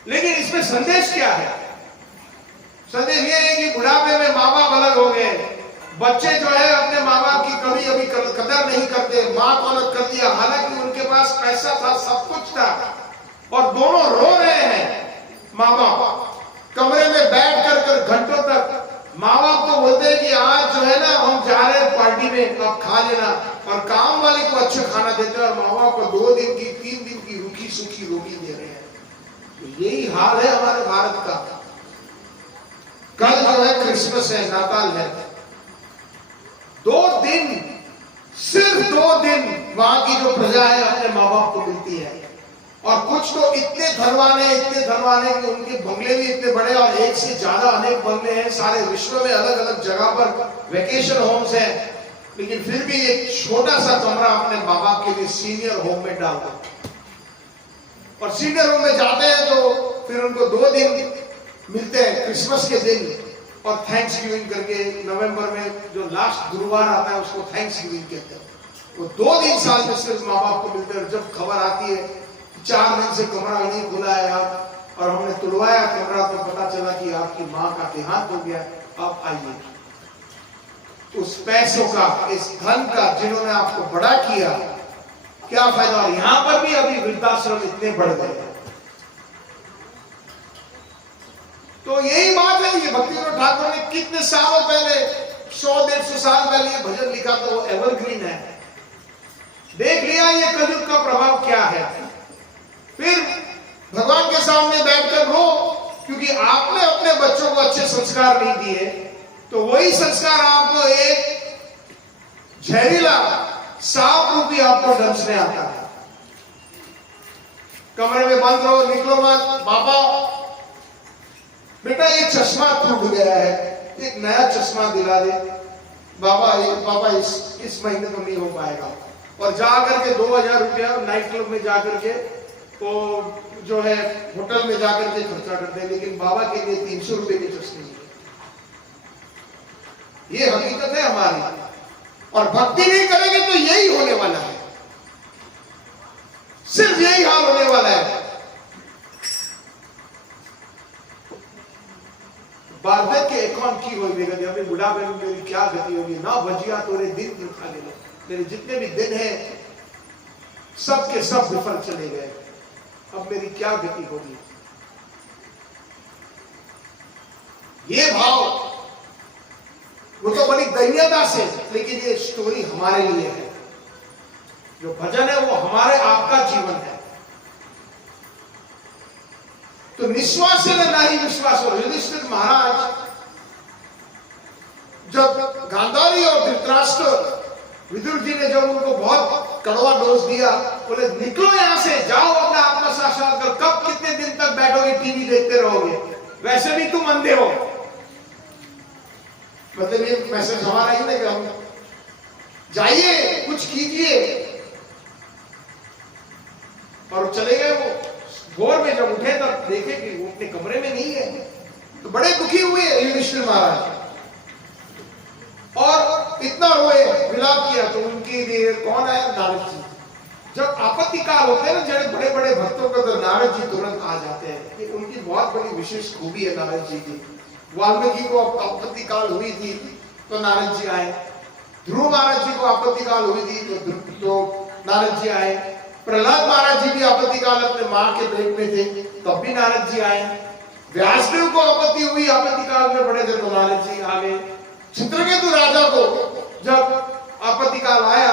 लेकिन इसमें संदेश क्या है? संदेश ये है कि बुढ़ापे में माँ बाप अलग हो गए, बच्चे जो है अपने माँ बाप की कभी अभी कदर नहीं करते, माँ को अलग कर दिया, हालांकि उनके पास पैसा था, सब कुछ था, और दोनों रो रहे हैं। माँ बाप कमरे में बैठ कर घंटों तक माँ बाप को बोलते हैं कि आज जो है ना हम जा रहे हैं पार्टी में, आप खा लेना, और काम वाले को अच्छा खाना देते हैं और माँ बाप को 2 दिन की 3 दिन की रूखी सूखी रोटी दे रहे हैं। तो यही हाल है हमारे भारत का। कल जो है क्रिसमस है, नाताल है, 2 दिन, सिर्फ 2 दिन वहां की जो प्रजा है अपने माँ बाप को मिलती है। और कुछ तो इतने धनवान है कि उनके बंगले भी इतने बड़े, और एक से ज्यादा अनेक बंगले हैं सारे विश्व में, अलग अलग जगह पर वेकेशन होम्स हैं, लेकिन फिर भी एक छोटा सा कमरा अपने माँ बाप के लिए सीनियर होम में डाल दो। और सीनियर होम में जाते हैं तो फिर उनको 2 दिन मिलते हैं क्रिसमस के दिन, और थैंक्स गिविंग करके नवंबर में जो लास्ट गुरुवार आता है उसको थैंक्स गिविंग कहते हैं। वो 2 दिन साल में सिर्फ माँ बाप को मिलते हैं। जब खबर आती है 4 दिन से कमरा नहीं खुला है आप, और हमने तुड़वाया कमरा तो पता चला कि आपकी माँ का देहांत हो गया, अब आइए। उस पैसों का, इस धन का जिन्होंने आपको बड़ा किया, क्या फायदा। और यहां पर भी अभी वृद्धाश्रम इतने बढ़ गए। तो यही बात है, ये भक्ति विनोद ठाकुर ने कितने सालों पहले, 100-150 साल पहले ये भजन लिखा, तो वो एवरग्रीन है। देख लिया ये कलयुग का प्रभाव क्या है। फिर भगवान के सामने बैठकर रो, क्योंकि आपने अपने बच्चों को अच्छे संस्कार नहीं दिए, तो वही संस्कार आपको एक जहरीला सांप रूपी आपको डसने आता है। कमरे में बंद रहो, निकलो मत। बाबा बेटा ये चश्मा टूट गया है, एक नया चश्मा दिला दे। बाबा इस महीने तो नहीं हो पाएगा। और जाकर के 2000 रुपया नाइट क्लब में जाकर के तो जो है होटल में जाकर के खर्चा करते हैं, लेकिन बाबा के लिए 300 रुपए के चश्मे। ये हकीकत है हमारी। और भक्ति नहीं करेंगे तो यही होने वाला है, सिर्फ यही हाल होने वाला है। बारदे के कौन की होगी अभी बुढ़ापे में मेरी क्या गति होगी, ना भजिया तोरे दिन उठा ले लो, मेरे जितने भी दिन हैं सब के सब विफल चले गए, अब मेरी क्या गति होगी। ये भाव वो तो बड़ी दयनीयता से, लेकिन ये स्टोरी हमारे लिए है। जो भजन है वो हमारे आपका जीवन है। तो निश्वास से ना ही विश्वास हो। युधिष्ठिर महाराज जब गांधारी और धृतराष्ट्र विदुर जी ने जब उनको बहुत कड़वा डोज दिया, बोले निकलो यहां से, जाओ अपना आत्मा साक्षात्कार, कब कितने दिन तक बैठोगे टीवी देखते रहोगे, वैसे भी तुम अंधे हो। मतलब ये मैसेज हमारा ही नहीं कि हम जाइए कुछ कीजिए। और चले गए। वो भोर में जब उठे तब देखे कि वो अपने कमरे में नहीं है, तो बड़े दुखी हुए युधिष्ठिर महाराज और इतना रोए, विलाप किया। तो उनके लिए कौन आया? नारद जी। जब आपत्ति काल होते हैं ना जब बड़े बड़े भक्तों को, तो नारद जी तुरंत आ जाते हैं। कि उनकी बहुत बड़ी विशेष खूबी है नारद जी की। वाल्मीकि को आपत्ति काल हुई थी तो नारद जी आए, ध्रुव महाराज जी को आपत्ति काल हुई थी तो नारद जी आए, प्रहलाद महाराज जी भी आपत्ति काल अपने मां के पेट में थे तब भी नारद जी आए, व्यासदेव को आपत्ति हुई आपत्ति काल में बड़े थे तो नारद जी आ गए, चित्रकेतु राजा को जब आपत्ति काल आया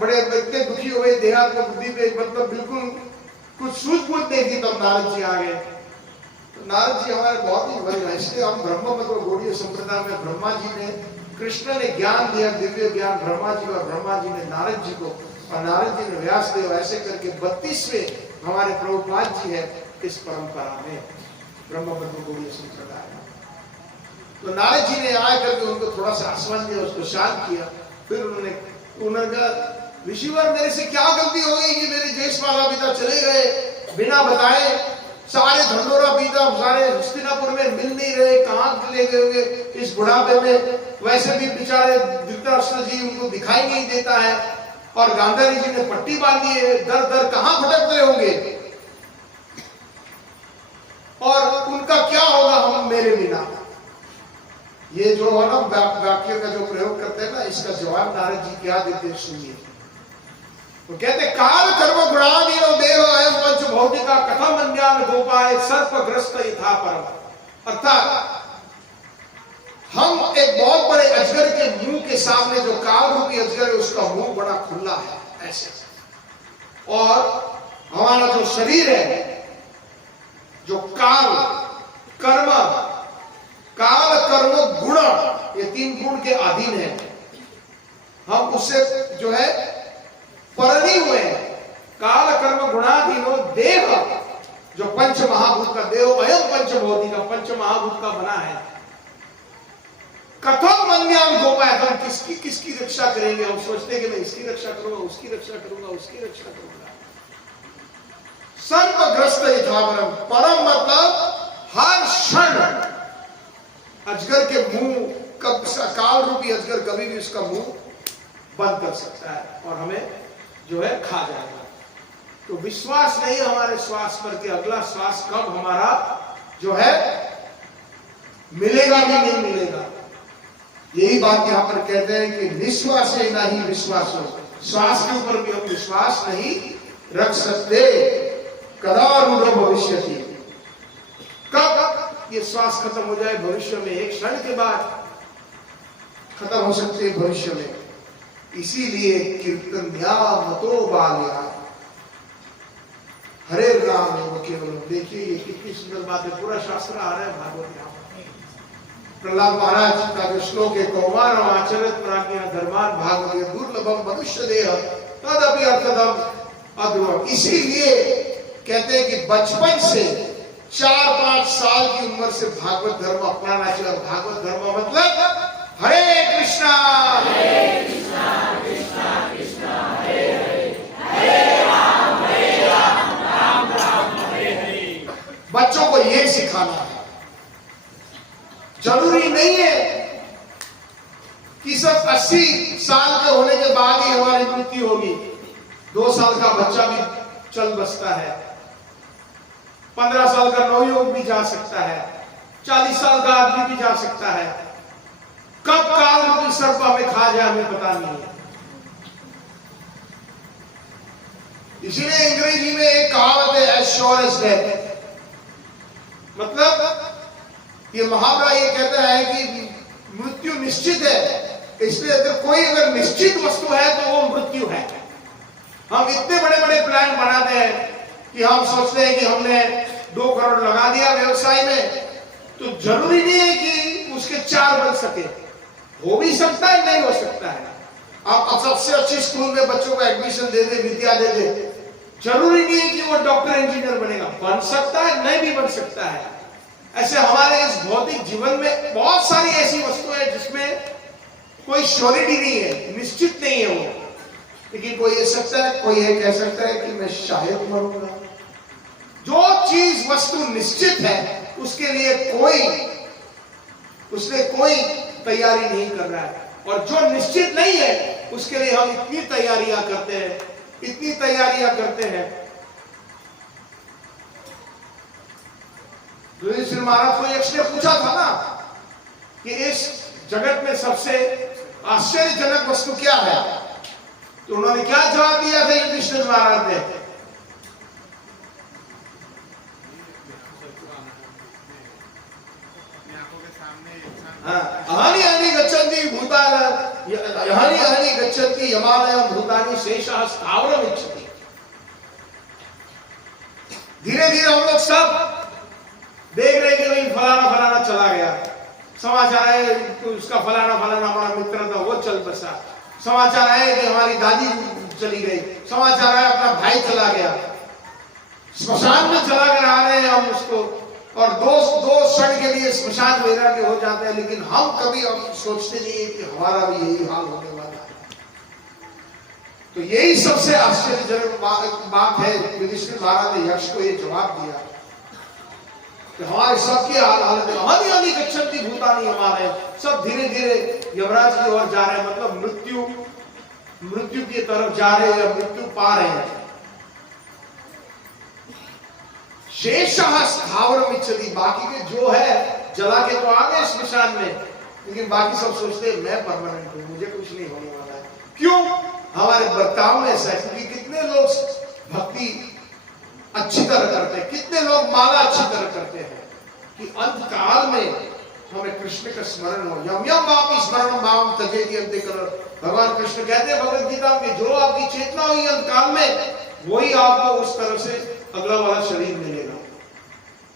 बड़े इतने दुखी हुए, देहात्म बुद्धि पे मतलब बिल्कुल कुछ सूझबूझ नहीं थी, तब नारद जी आ गए। तो नारद जी हमारे बहुत ही बड़े हैं, इसलिए हम ब्रह्म मतलब गौड़ीय संप्रदाय में ब्रह्मा जी ने, कृष्ण ने ज्ञान दिया, दिव्य ज्ञान ब्रह्मा जी को, और ब्रह्मा जी ने नारद जी को, और नारद जी ने व्यासदेव, ऐसे करके 32वें हमारे प्रभुपाद जी है इस परंपरा में, ब्रह्म मतलब गौड़ीय संप्रदाय में। तो नारद जी ने आए करके उनको थोड़ा सा आश्वासन दिया, उसको शांत किया। फिर उन्होंने कहा ऋषिवर मेरे से क्या गलती हो गई कि मेरे ज्येष्ठ माता पिता चले गए बिना बताए, सारे धंडोरा पीता, सारे हस्तिनापुर में मिल नहीं रहे, कहां चले गए होंगे इस बुढ़ापे में, वैसे भी बेचारे धृतराष्ट्र जी उनको दिखाई नहीं देता है, और गांधारी जी ने पट्टी बांधी है, दर दर कहां भटक रहे होंगे, और उनका क्या होगा हम मेरे बिना। ये जो है ना वाक्य का जो प्रयोग करते हैं ना, इसका जवाब नारद जी क्या देते हैं सुनिए। तो कहते काल कर्म गुणाधीनो देव अयम पंच भौतिका कथम अन्यान गोपाय सर्पग्रस्त यथा परम। अर्थात हम एक बहुत बड़े अजगर के मुंह के सामने, जो काल रूपी अजगर है उसका मुंह बड़ा खुला है ऐसे, और हमारा जो शरीर है जो काल कर्म गुण, ये 3 गुण के अधीन है, हम उससे जो है परणी हुए हैं। काल कर्म गुणाधीनो देह, जो पंच महाभूत का देह, अयम पंचभौति का, पंच महाभूत का बना है। कथम मन्याम गोपाय, हम किसकी रक्षा करेंगे। हम सोचते हैं कि मैं इसकी रक्षा करूंगा, उसकी रक्षा करूंगा, उसकी रक्षा करूंगा। सर्पग्रस्त यथावरम, परम मतलब हर क्षण अजगर के मुंह, कब काल रूपी अजगर कभी भी उसका मुंह बंद कर सकता है और हमें जो है खा जाएगा। तो विश्वास नहीं हमारे श्वास पर कि अगला श्वास कब हमारा जो है मिलेगा भी नहीं मिलेगा। यही बात यहां पर कहते हैं कि निश्वास है ना ही विश्वास हो, श्वास के ऊपर भी हम विश्वास नहीं रख सकते। कदारूढ़ भविष्य थी, कब ये श्वास खत्म हो जाए भविष्य में, एक क्षण के बाद खत्म हो सकते हैं भविष्य में। इसीलिए कीर्तन्या मतो बाल्या हरे राम एवं केवल। देखिए ये कितनी सुंदर बात है, पूरा शास्त्र आ रहा है भागवत यहाँ। प्रहलाद महाराज का जो श्लोक है, कौमार आचरित प्राज्ञा धर्मान भागवत दुर्लभम मनुष्य देह तदपि अर्थदम अध्रुवम। इसीलिए कहते हैं कि बचपन से 4-5 साल की उम्र से भागवत धर्म अपनाना चाहिए। भागवत धर्म मतलब हरे कृष्णा कृष्णा कृष्णा हरे हरे, हरे राम राम राम हरे हरे। बच्चों को ये सिखाना है। जरूरी नहीं है कि सब 80 साल के होने के बाद ही हमारी मृत्यु होगी। 2 साल का बच्चा भी चल बसता है, 15 साल का नवयुवक भी जा सकता है, 40 साल का आदमी भी जा सकता है। कब काल रूपी सर्प हमें खा जाए हमें पता नहीं है। इसीलिए अंग्रेजी में एक कहावत है, एज श्योर एज डेथ। मतलब ये मुहावरा ये कहता है कि मृत्यु निश्चित है, इसलिए अगर निश्चित वस्तु है तो वो मृत्यु है। हम इतने बड़े बड़े प्लान बनाते हैं कि हम सोचते हैं कि हमने 2 करोड़ लगा दिया व्यवसाय में, तो जरूरी नहीं है कि उसके 4 बन सके। हो भी सकता है, नहीं हो सकता है। आप सबसे अच्छे स्कूल में बच्चों को एडमिशन दे दे, विद्या दे दे, जरूरी नहीं है कि वो डॉक्टर इंजीनियर बनेगा। बन सकता है, नहीं भी बन सकता है। ऐसे हमारे इस भौतिक जीवन में बहुत सारी ऐसी वस्तुएं हैं जिसमें कोई श्योरिटी नहीं है, निश्चित नहीं है वो। लेकिन कोई ये सकता है, कोई ये कह सकता है कि मैं शायद मरूंगा। जो चीज वस्तु निश्चित है उसके लिए कोई तैयारी नहीं कर रहा है, और जो निश्चित नहीं है उसके लिए हम इतनी तैयारियां करते हैं। युधिष्ठिर महाराज को यक्ष ने पूछा था ना कि इस जगत में सबसे आश्चर्यजनक वस्तु क्या है, तो उन्होंने क्या जवाब दिया था युधिष्ठिर महाराज ने? अहनि अहनि गच्छन्ति भूतानि, अहनि अहनि गच्छन्ति यमालयं भूतानि शेषः स्थावरम् इच्छति। धीरे धीरे हम लोग सब देख रहे कि भाई फलाना चला गया, समाचार है कि उसका फलाना हमारा मित्र था वो चल बसा, समाचार है कि हमारी दादी चली गई, समाचार है अपना भाई चला गया, स्मशान में चला कर आ रहे हैं हम उसको, और दो क्षण के लिए स्मशान वगैरह के हो जाते हैं। लेकिन हम कभी अब सोचते नहीं है कि हमारा भी यही हाल होने वाला है। तो यही सबसे आश्चर्यजनक बात है। युधिष्ठिर महाराज ने यक्ष को ये जवाब दिया कि हमारे सबके हालत में हमारी अली गच्छन्ति भूतानि हमारे सब धीरे धीरे यमराज की ओर जा रहे हैं, मतलब मृत्यु की तरफ जा रहे हैं, मृत्यु पा रहे हैं। शेषः स्थावरम् इच्छति, बाकी के जो है जला के तो आ गए स्मशान में, लेकिन बाकी सब सोचते हैं मैं परमानेंट हूं, मुझे कुछ नहीं होने वाला है। क्यों? हमारे बर्ताव में ऐसा है, क्योंकि कितने लोग भक्ति अच्छी तरह करते हैं, कितने लोग माला अच्छी तरह करते हैं कि अंत काल में हमें कृष्ण का स्मरण हो। यम यम वापि स्मरण माम तजेति अंते कल। भगवान कृष्ण कहते हैं भगवद गीता में, जो आपकी चेतना हुई अंत काल में वही आपको उस तरह से अगला वाला शरीर मिलेगा।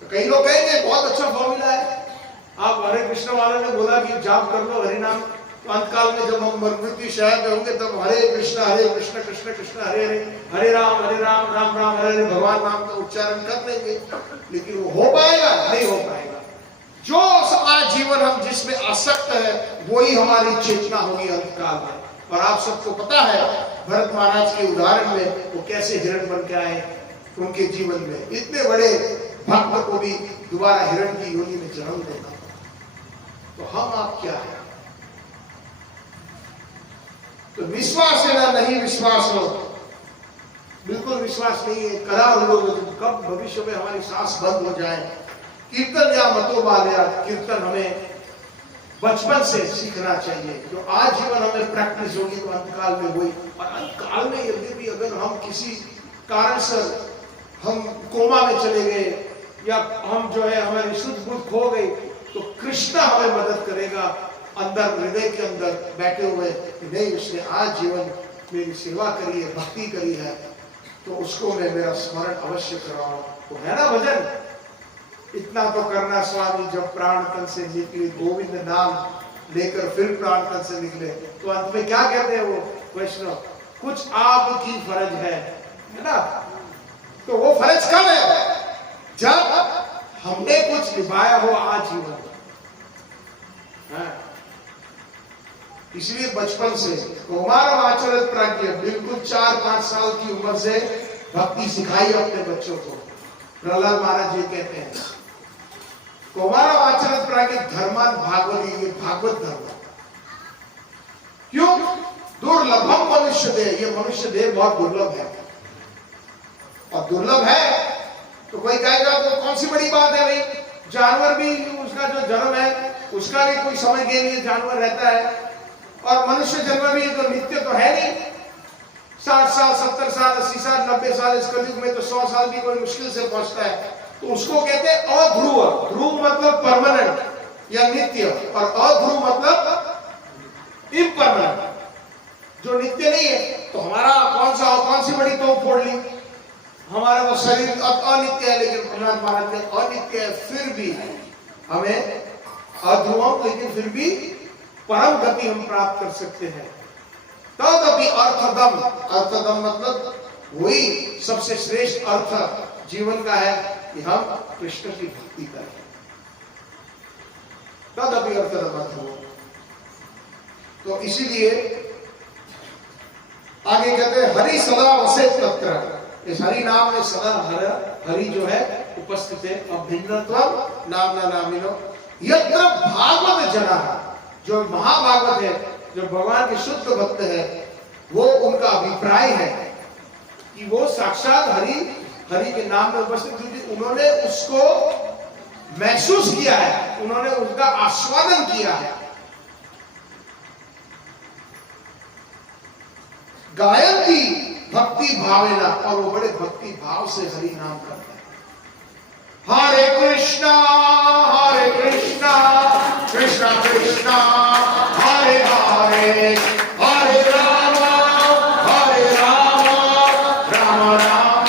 तो कई लोग कहेंगे बहुत अच्छा फॉर्मूला है, आप हरे कृष्ण वाले ने बोला कि जाप कर लो हरि नाम, तो अंत काल में जब हम मृत्यु शहर में होंगे तब हरे कृष्ण कृष्ण कृष्ण हरे हरे, हरे राम राम राम हरे हरे, भगवान नाम का उच्चारण कर लेंगे। लेकिन वो हो पाएगा? नहीं हो पाएगा। जो आज जीवन हम जिसमें आसक्त है वही हमारी चेतना होगी अंत काल में। और आप सबको पता है भरत महाराज के उदाहरण में वो कैसे हिरण बन के आए उनके जीवन में। इतने बड़े भक्त को भी दोबारा हिरण की योनि में जन्म देना। तो हम आप क्या है? तो विश्वास है ना, नहीं विश्वास हो, बिल्कुल विश्वास नहीं है। करा हम लोग कब भविष्य में हमारी सांस बंद हो जाए। कीर्तन या मतों वाले कीर्तन हमें बचपन से सीखना चाहिए। जो आज जीवन हमें प्रैक्टिस होगी तो अंतकाल में हुई। और अंतकाल में यदि भी अगर हम किसी कारण से हम कोमा में चले गए या हम जो है हमारी शुद्ध बुद्ध खो गई, तो कृष्ण हमें मदद करेगा अंदर हृदय के अंदर बैठे हुए कि नहीं उसने आज जीवन मेरी सेवा करी है, भक्ति करी है, तो उसको मैं मेरा स्मरण अवश्य कराऊं। तो है ना भजन, इतना तो करना स्वामी जब प्राण तन से निकले, गोविंद नाम लेकर फिर प्राण तन से निकले। तो अंत में क्या कहते हैं वो वैष्णव, कुछ आपकी फर्ज है ना। तो वो फर्ज कब है? जब हमने कुछ निभाया हो आज जीवन। इसलिए बचपन से कौमारम आचरित प्राज्ञ, बिल्कुल 4-5 साल की उम्र से भक्ति सिखाई अपने बच्चों को। प्रहलाद महाराज जी कहते हैं कौमारम आचरित प्राज्ञ धर्मान भागवती, ये भागवत धर्म। क्यों? दुर्लभम मनुष्य देह, ये मनुष्य देह बहुत दुर्लभ है, और दुर्लभ है तो कोई कहेगा तो कौन सी बड़ी बात है भाई, जानवर भी उसका जो जन्म है उसका भी कोई समय के लिए जानवर रहता है, और मनुष्य जन्म भी तो नित्य तो है नहीं, 60 साल 70 साल 80 साल 90 साल, इस कलयुग में तो 100 साल भी कोई मुश्किल से पहुंचता है, तो उसको कहते हैं अध्रुव। ध्रुव मतलब परमानेंट या नित्य, और अध्रुव मतलब इम्परमानेंट, जो नित्य नहीं है। तो हमारा कौन सी बड़ी तोप फोड़ ली, हमारा वो शरीर अनित्य है, लेकिन प्रहलाद महाराज के अनित्य है, फिर भी हमें अध्रुवम, लेकिन फिर भी परम गति हम प्राप्त कर सकते हैं। तदपि अर्थदम, अर्थदम मतलब वही सबसे श्रेष्ठ अर्थ जीवन का है कि हम कृष्ण की भक्ति करें। तदपि अर्थदम अर्थ हो, तो इसीलिए आगे कहते हैं हरि सदा वसे तत्र, इस हरि नाम में सदा हरि जो है उपस्थित है। अब भिन्नत्वम नामना नामिनो यत्र भागवत जना, जो महाभागवत है, जो भगवान के शुद्ध भक्त है, वो उनका अभिप्राय है कि वो साक्षात हरि के नाम में उपस्थित, क्योंकि उन्होंने उसको महसूस किया है, उन्होंने उसका आस्वादन किया है। गायत्री भक्ति भावेना, और वो बड़े भक्ति भाव से हरि नाम करते हैं। हरे कृष्णा कृष्णा कृष्णा हरे हरे, हरे राम राम राम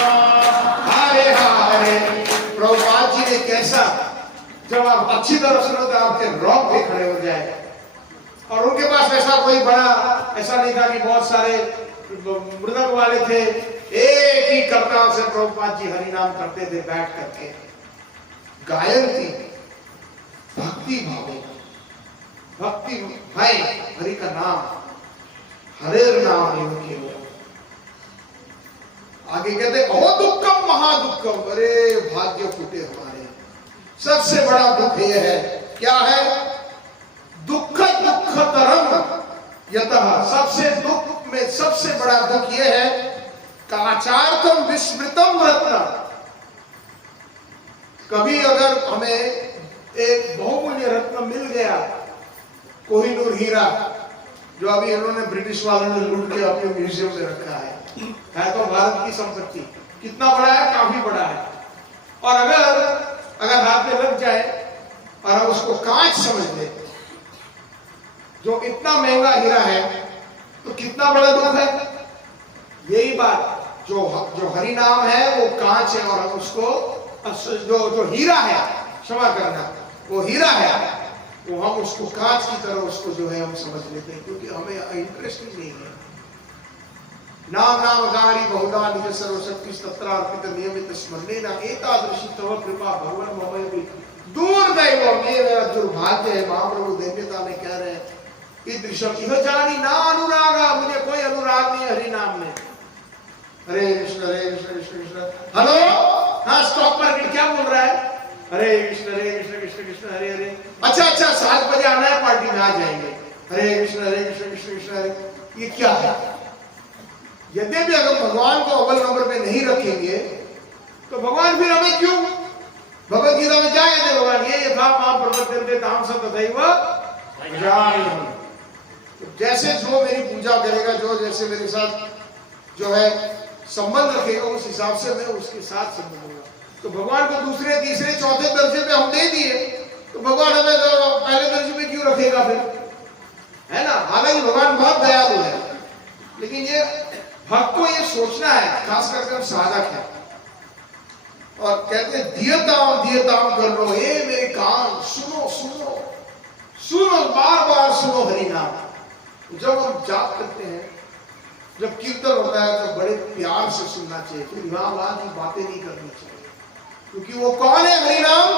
हरे हरे। प्रभुपाद जी ने कैसा, जब आप अच्छी तरह सुनो तो आपके रोंगटे खड़े हो जाए, और उनके पास ऐसा कोई बड़ा ऐसा नहीं था कि बहुत सारे मृदंग वाले थे, एक ही करताल से प्रभुपाद जी हरि नाम करते थे बैठ करके। गायन थी भक्ति भावे, भक्ति भाई हरि का नाम, हरे नाम उनके हो। आगे कहते अहो दुखम महादुखम, अरे भाग्य फूटे हमारे, सबसे बड़ा दुख ये है, क्या है? दुख तरंग यतः, सबसे दुख में सबसे बड़ा दुख यह है, काचार्थम विस्मृतम रत्न। कभी अगर हमें एक बहुमूल्य रत्न मिल गया, कोहिनूर हीरा, जो अभी इन्होंने ब्रिटिश वालों ने लूट के अपने म्यूजियम में रखा है तो भारत की संपत्ति, कितना बड़ा है? काफी बड़ा है। और अगर हाथ में लग जाए और हम उसको कांच समझ ले, जो इतना महंगा हीरा है, तो कितना बड़ा दुख है। यही बात, जो हरि नाम है वो कांच है, और हम उसको जो हीरा है, क्षमा करना, वो हीरा है, वो हम उसको कांच की तरह उसको जो है हम समझ लेते हैं, क्योंकि हमें इंटरेस्ट ही नहीं है। नाम गारी बहुधा निज सर्वशक्ति तत्र अर्पित नियमित स्मरणे न एतादृशी तव कृपा भगवान ममय दूर दैव, मेरा दुर्भाग्य है। महाप्रभु दैन्यता में कह रहे हैं ईदृशम इह जानी ना अनुरागा, मुझे कोई अनुराग नहीं हरि नाम में। हरे कृष्ण कृष्ण कृष्ण। हेलो, हाँ स्टॉक मार्केट क्या बोल रहा है? हरे कृष्ण कृष्ण कृष्ण हरे हरे। अच्छा 7 बजे आना है, पार्टी में आ जाएंगे। हरे कृष्ण कृष्ण कृष्ण हरे। ये क्या है? यद्यपि अगर भगवान को अव्वल नंबर पे नहीं रखेंगे तो भगवान फिर हमें क्यों? भगवत गीता में क्या कहते हैं भगवान? ये था मां प्रवर्तन्ते ताम स तथैव भजामि। जैसे जो मेरी पूजा करेगा, जो जैसे मेरे साथ जो है संबंध रखेगा, उस हिसाब से मैं उसके साथ संबंध होगा। तो भगवान को दूसरे तीसरे चौथे दर्जे पे हम दे दिए, तो भगवान हमें तो पहले दर्जे पे क्यों रखेगा फिर? है ना? हालांकि भगवान बहुत दयालु है, लेकिन ये भक्त को ये सोचना है, खास करके हम साधक है, और कहते हैं दियताम कर लो, हे मेरे कान सुनो सुनो सुनो, बार बार सुनो हरि नाम। जब हम जाप करते हैं, जब कीर्तन होता है, तो बड़े प्यार से सुनना चाहिए, फिर इलाहाबाद की बातें नहीं करनी चाहिए, क्योंकि वो कौन है हरि नाम?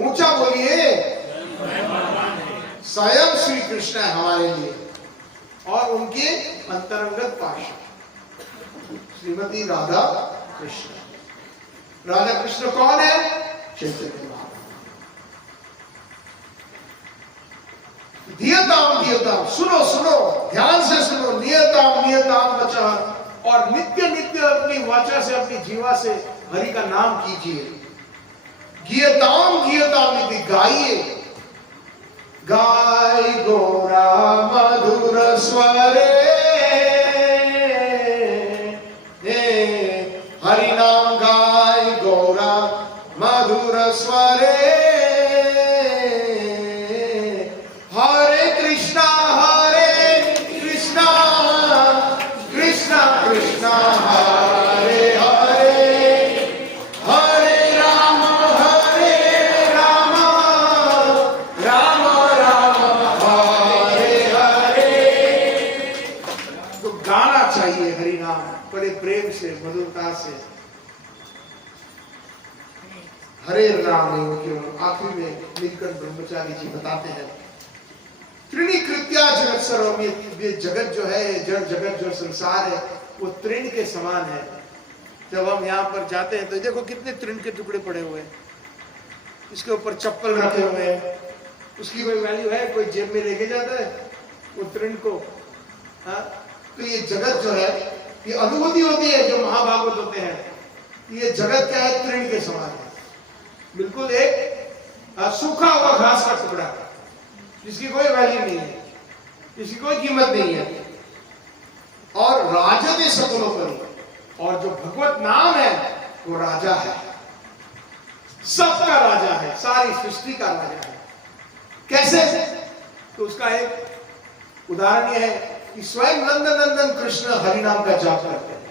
ऊंचा बोलिए, स्वयं श्री कृष्ण है हमारे लिए, और उनके अंतरंगत पार्षद श्रीमती राधा कृष्ण। राधा कृष्ण कौन है? चैतन्य महाप्रभु। नियताम, सुनो सुनो, ध्यान से सुनो, नियताम नियताम वचः, और नित्य नित्य अपनी वाचा से, अपनी जीवा से हरि का नाम कीजिए। गीयताम गीयताम निधि, गाइए, गाय गोरा मधुर स्वरे, हरि नाम गाय गोरा मधुर स्वरे, हरे कृष्णा कृष्णा कृष्णा हरे हरे, हरे राम राम राम हरे हरे। तो गाना चाहिए हरि नाम बड़े प्रेम से, मधुरता से। हरे राम एवं केवल। आखिरी में नीलकंठ ब्रह्मचारी जी बताते हैं, त्रिणी कृत्या जगत सर्वम, ये जगत जो है, जड़ जगत जो संसार है, वो तृण के समान है। जब हम यहाँ पर जाते हैं तो देखो कितने तृण के टुकड़े पड़े हुए हैं, इसके ऊपर चप्पल रखे हुए हैं, उसकी कोई वैल्यू है? कोई जेब में लेके जाता है वो तृण को? हाँ, तो ये जगत जो है, ये अनुभूति होती है जो महाभागवत होते हैं, ये जगत क्या है? तृण के समान है, बिल्कुल एक सूखा हुआ घास का टुकड़ा, जिसकी कोई वैल्यू नहीं है, जिसकी कोई कीमत नहीं है। और राजते सकलोपरि, और जो भगवत नाम है वो राजा है, सबका राजा है, सारी सृष्टि का राजा है। कैसे? तो उसका एक उदाहरण यह है कि स्वयं नंद नंदन कृष्ण हरि नाम का जाप करते हैं।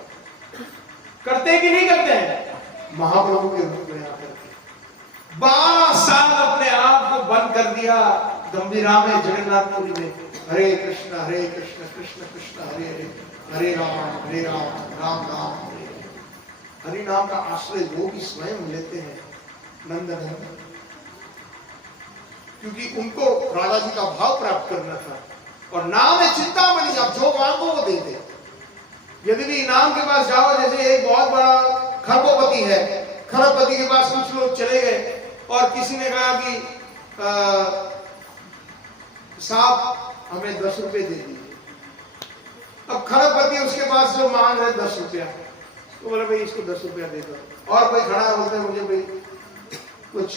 करते कि नहीं करते हैं? महाप्रभु के रूप में आकर 12 साल अपने आप को बंद कर दिया गंभीरा में, जगन्नाथपुरी में। हरे कृष्ण कृष्ण कृष्ण हरे हरे, हरे राम राम राम हरे हरे। हरि नाम का आश्रय वो भी स्वयं लेते हैं नंद नंदन, क्योंकि उनको राधा जी का भाव प्राप्त करना था। और नाम है चिंतामणि, आप जो मांगो वो दे दे। यदि भी नाम के पास जाओ, जैसे एक बहुत बड़ा खरबोपति है, खरबपति के पास कुछ लोग चले गए और किसी ने कहा कि साहब हमें 10 रुपए दे दीजिए। अब खरबपति उसके पास जो मांग रहे 10 रुपया, तो बोला भाई इसको 10 रुपया दे दो। और कोई खड़ा है, बोलते मुझे भाई कुछ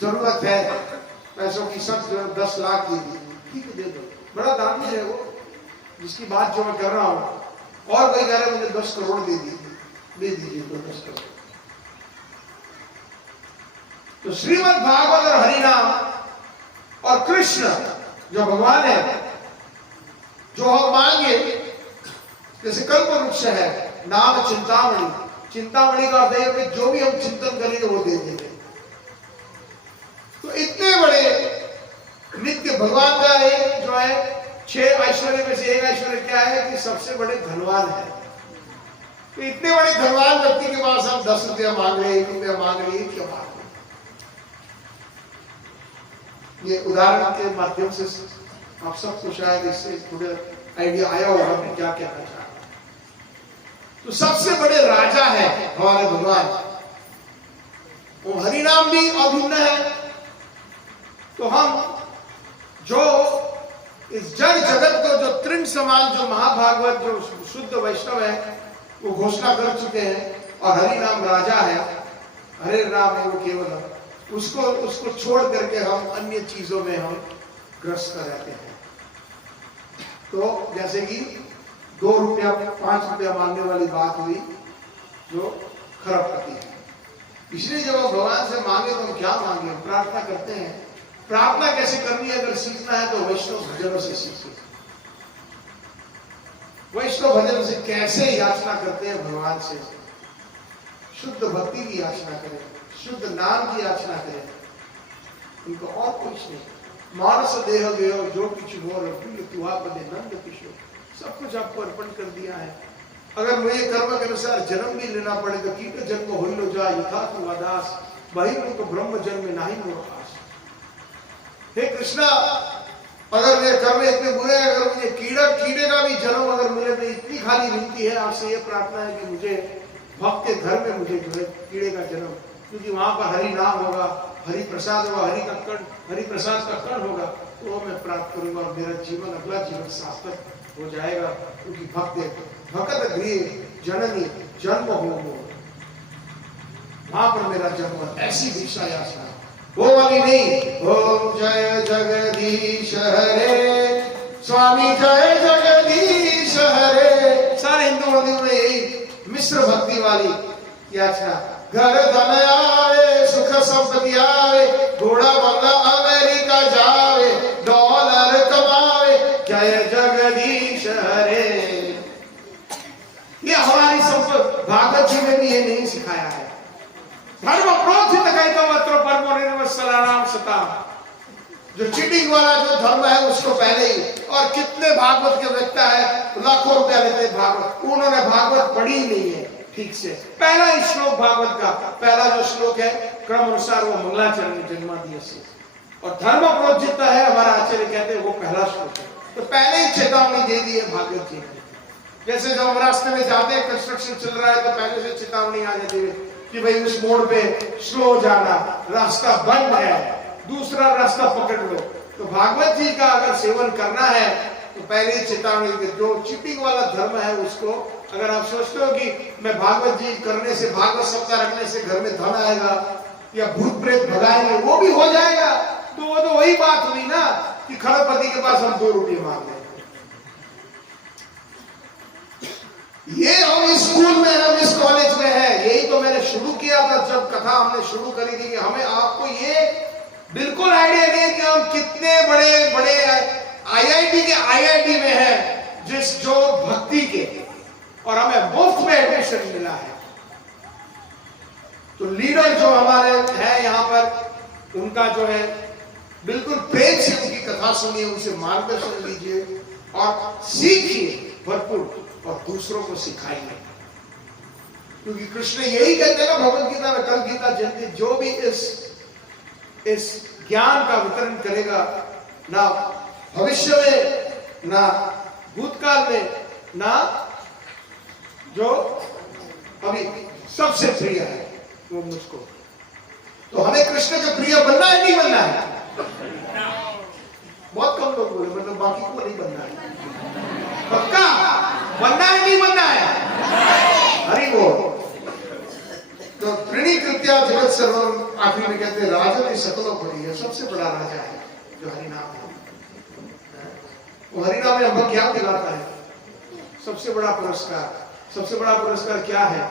जरूरत है पैसों की, सब 10 लाख दे दीजिए। ठीक है, दे दो। बड़ा दानी है वो, जिसकी बात जो मैं कर रहा हूं। और कोई कह रहे मुझे 10 करोड़ दे दीजिए, दे दीजिए तो 10 करोड़। तो श्रीमद् भागवत और हरिनाम और कृष्ण जो भगवान है, जो हम मांगे, जैसे कल्प वृक्ष है, नाम चिंतामणि। चिंतामणि का अर्थ है कि जो भी हम चिंतन करेंगे वो दे देंगे। तो इतने बड़े नित्य भगवान का एक जो है 6 ऐश्वर्य में से एक ऐश्वर्य क्या है कि सबसे बड़े धनवान है। तो इतने बड़े धनवान व्यक्ति के पास हम 10 रुपया मांग रहे, 1 रुपया मांग रहे, क्या बात है? ये उदाहरण के माध्यम से आप सबको शायद इससे थोड़ा आइडिया आया होगा मैं क्या कहना चाह रहा हूं। तो सबसे बड़े राजा है हमारे भगवान, वो हरिनाम भी अभिन्न है। तो हम जो इस जड़ जगत को, जो तृण समान, जो महाभागवत, जो शुद्ध वैष्णव है, वो घोषणा कर चुके हैं। और हरि नाम राजा है, हरे राम है वो केवल, उसको छोड़ करके हम अन्य चीजों में हम ग्रस्त रहते हैं। तो जैसे कि 2 रुपया 5 रुपया मांगने वाली बात हुई जो खरबपति है। इसलिए जब हम भगवान से मांगे तो हम क्या मांगे? हम प्रार्थना करते हैं। प्रार्थना कैसे करनी है अगर सीखना है तो वैष्णव भजनों से सीखिए। वैष्णव भजन से कैसे याचना करते हैं भगवान से? शुद्ध भक्ति की याचना करें, शुद्ध नाम की याचना करें, उनको और कुछ नहीं। मानस देह गयो जो कुछ मोर तुहा पदे नंद किशोर, सब कुछ आपको अर्पण कर दिया है। अगर मुझे कर्म के अनुसार जन्म भी लेना पड़े तो कीट जन्म हो लो जा यथा तू अदास, बहिर्मुख ब्रह्म जन्म नहीं मोर आस। हे कृष्णा, अगर मेरे कर्म इतने बुरे हैं, अगर मुझे कीड़े का भी जन्म अगर मिले तो इतनी खाली विनती है, आपसे ये प्रार्थना है कि मुझे भक्त के घर में मुझे जो है कीड़े का जन्म, क्योंकि वहां पर हरि नाम होगा, हरि प्रसाद होगा, हरि प्रसाद का कण होगा, वो मैं प्राप्त करूंगा और मेरा जीवन, अगला जीवन सार्थक हो जाएगा, क्योंकि भक्त गृह जननी जन्म हो, वहां पर मेरा जन्म, ऐसी भिक्षा याचना, वो वाली नहीं। ओम जय जगदीश हरे, स्वामी जय जगदीश हरे, सारे हिंदू मंदिर में यही मिश्र भक्ति वाली याचना। घर धन आवे, सुख संपत्ति आवे, घोड़ा बंगला अमेरिका जावे, डॉलर कमावे, जय जगदीश हरे। ये हमारी संपत्ति, भागवत जी में भी ये नहीं सिखाया है। धर्म प्रोथित कहते मत्र परमो निर्वत्सलानाम सता, जो चीटिंग वाला जो धर्म है उसको पहले ही, और कितने भागवत के व्यक्ता है लाखों रुपया लेते भागवत, उन्होंने भागवत पढ़ी ही नहीं है ठीक से। पहला ही श्लोक भागवत का पहला जो श्लोक है क्रम अनुसार वो मंगलाचरण जन्मादिय से, और धर्म प्रोजिता है हमारा आचार्य कहते हैं वो पहला श्लोक है। तो पहले ही चेतावनी दे दी है भागवत जी ने। जैसे जब हम रास्ते में जाते हैं, कंस्ट्रक्शन चल रहा है तो पहले से चेतावनी आ जाती है कि भाई उस मोड़ पे स्लो जाना, रास्ता बंद है, दूसरा रास्ता पकड़ लो। तो भागवत जी का अगर सेवन करना है तो पहले ही चेतावनी दे। जो चीटिंग वाला धर्म है उसको, अगर आप सोचते हो कि मैं भागवत जी करने से, भागवत सप्ताह रखने से घर में धन आएगा या भूत प्रेत भगाएंगे, वो भी हो जाएगा, तो वो तो वही बात हुई ना कि खड़पति के पास हम 2 रुपये मांग लें। ये हम इस स्कूल में, हम इस कॉलेज में है, यही तो मैंने शुरू किया था जब कथा हमने शुरू करी थी कि हमें, आपको ये बिल्कुल आइडिया नहीं कि हम कितने बड़े बड़े आईआईटी के आईआईटी में है, जिस जो भक्ति के, और हमें मुफ्त में एडमिशन मिला है। तो लीडर जो हमारे हैं यहाँ पर, उनका जो है बिल्कुल प्रेम से उनकी कथा सुनिए, उनसे मार्गदर्शन लीजिए और सीखिए भरपूर, और दूसरों को सिखाइए। क्योंकि कृष्ण यही कहते हैं ना भगवत गीता में, कल गीता जयंती, जो भी इस ज्ञान का वितरण करेगा, ना भविष्य में, ना भूतकाल में, ना जो अभी सबसे प्रिय है वो मुझको। तो हमें कृष्ण के प्रिय बनना है, नहीं बनना है? बहुत कम लोग बोले, मतलब बाकी को नहीं बनना है। पक्का बनना है, नहीं बनना है? हरि बोल। तो त्रिणीकृत्या जगत सर्वम, आखिर में कहते हैं राजन सकलों पड़ी है, सबसे बड़ा राजा है जो हरिनाम है। वो हरिनाम में हमको क्या दिलाता है? सबसे बड़ा पुरस्कार। सबसे बड़ा पुरस्कार क्या है?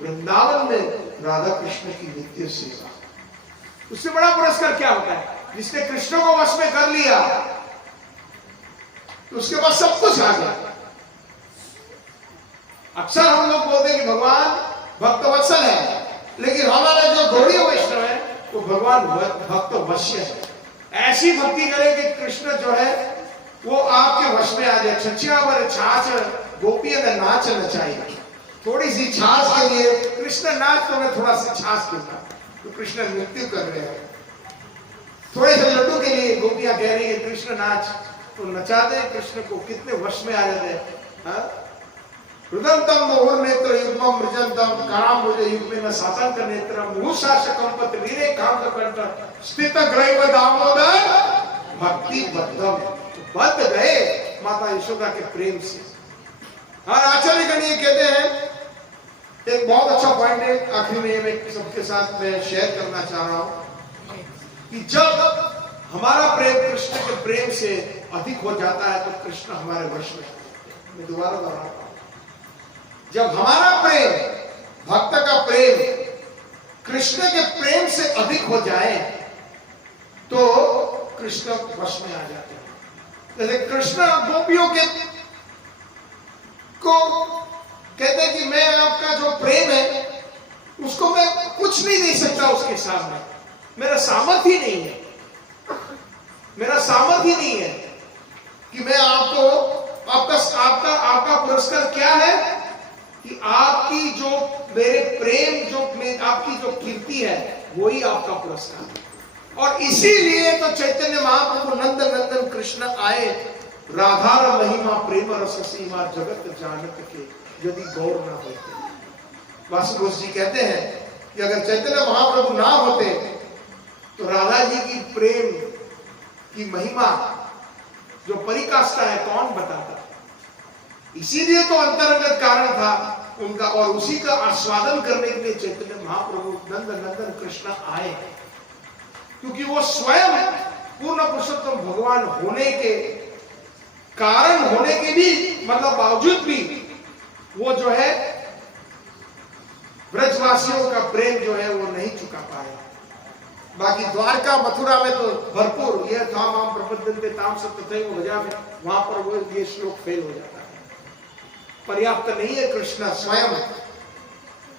वृंदावन में राधा कृष्ण की नित्य सेवा। उससे बड़ा पुरस्कार क्या होता है? जिसने कृष्ण को वश में कर लिया तो उसके बाद सब कुछ आ गया। अक्सर हम लोग बोलते हैं कि भगवान भक्त वत्सल है, लेकिन हमारा जो गौड़ीय वैष्णव है वो भगवान भक्त वश्य है। ऐसी भक्ति करे कि कृष्ण जो है वो आपके वश में आ जाए। छछिया वर छाछ गोपिया ने नाच नचाई, थोड़ी सी छाछ के लिए कृष्ण नाच, तो मैं थोड़ा सी छाछ दूंगा, तो कृष्ण नृत्य कर रहे हैं। थोड़े से लड्डू के लिए गोपियां कह रही है कृष्ण नाच, तो नचाते हैं कृष्ण को, कितने वश में आ जाते हैं। रुदंतम मोहर नेत्र युग्मम मृजंतम काराम्बुज युग्मेन सातंक नेत्रम मुहुशासकम पत वीरे कांत कंठ स्थित ग्रैव दामोदर भक्ति बद्धम। बद्ध गए माता यशोदा के प्रेम से। और आचार्य गण ये कहते हैं, एक बहुत अच्छा पॉइंट है आखिरी में मैं सबके साथ मैं शेयर करना चाह रहा हूं कि जब हमारा प्रेम कृष्ण के प्रेम से अधिक हो जाता है तो कृष्ण हमारे वश में। मैं दोबारा दोहराता हूं, जब हमारा प्रेम, भक्त का प्रेम कृष्ण के प्रेम से अधिक हो जाए तो कृष्ण वश में आ जाते हैं। जैसे कृष्ण गोपियों के को कहते हैं कि मैं आपका जो प्रेम है उसको मैं कुछ नहीं दे सकता उसके सामने, मेरा सामर्थ्य ही नहीं है, मेरा सामर्थ्य ही नहीं है कि मैं आपको, आपका पुरस्कार क्या है कि आपकी जो मेरे प्रेम, जो आपकी जो कीर्ति है वही आपका पुरस्कार है। और इसीलिए तो चैतन्य महाप्रभु नंद नंदन कृष्ण आए, राधार महिमा प्रेम रस सीमा जगत जानत के यदि गौर ना होते। वासुदेव जी कहते हैं कि अगर चैतन्य महाप्रभु ना होते तो राधा जी की प्रेम की महिमा जो पराकाष्ठा है कौन बताता। इसीलिए तो अंतरंगत कारण था उनका, और उसी का आस्वादन करने के लिए चैतन्य महाप्रभु नंद नंदन कृष्ण आए, क्योंकि वो स्वयं पूर्ण पुरुषोत्तम भगवान होने के कारण होने के भी मतलब बावजूद भी वो जो है ब्रजवासियों का प्रेम जो है वो नहीं चुका पाए। बाकी द्वारका मथुरा में तो भरपूर ये धाम आम प्रपद्यन्ते ताम सत्यथैव भजामि, वहां पर वो ये श्लोक फेल हो जाता है, पर्याप्त नहीं है कृष्ण स्वयं।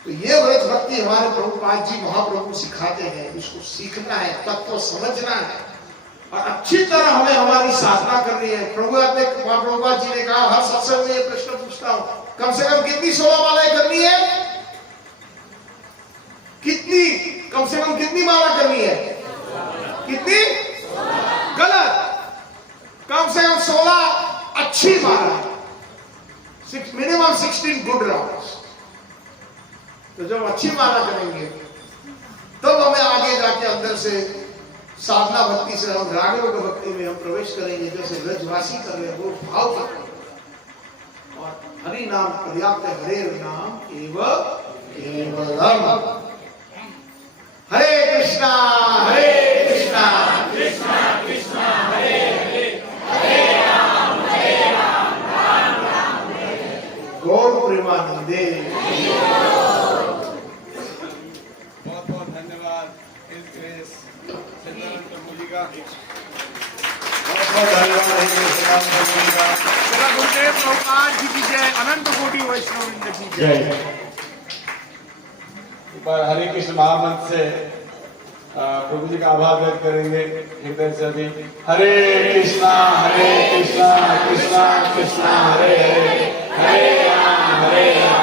तो ये व्रज भक्ति हमारे प्रभुपाद जी महाप्रभु सिखाते हैं, इसको सीखना है, तत्व समझना है और अच्छी तरह हमें हमारी साधना करनी है। प्रभुपाद जी ने कहा हर सत्संग में ये प्रश्न पूछता हूं, कम से कम कितनी 16 मालाएं करनी है, कितनी, कम से कम कितनी माला करनी है, कितनी, गलत, कम से कम 16 अच्छी माला, मिनिमम 16 गुड राउंड्स। तो जब अच्छी माला करेंगे तब हमें आगे जाके अंदर से साधना भक्ति से हम रागयोग भक्ति में हम प्रवेश करेंगे, जैसे ब्रजवासी कर रहे हैं वो भाव कर रहे हैं। और हरि नाम पर्याप्त है, हरे नाम एवं केवलम। हरे कृष्णा कृष्णा कृष्णा हरे हरे, हरे राम राम राम हरे। गौर प्रेमानंदे। बहुत बहुत धन्यवाद सच्चिदानंद प्रभु जी का, बहुत बहुत धन्यवाद सच्चिदानंद प्रभु जी का। गुरुदेव प्रभुपाद जी की जय, अनंत कोटि वैष्णव वृंद की जय। एक बार हरे कृष्ण महामंत्र से प्रभु जी का आभार व्यक्त करेंगे हृदय से भी। हरे कृष्णा कृष्णा कृष्णा हरे हरे, हरे राम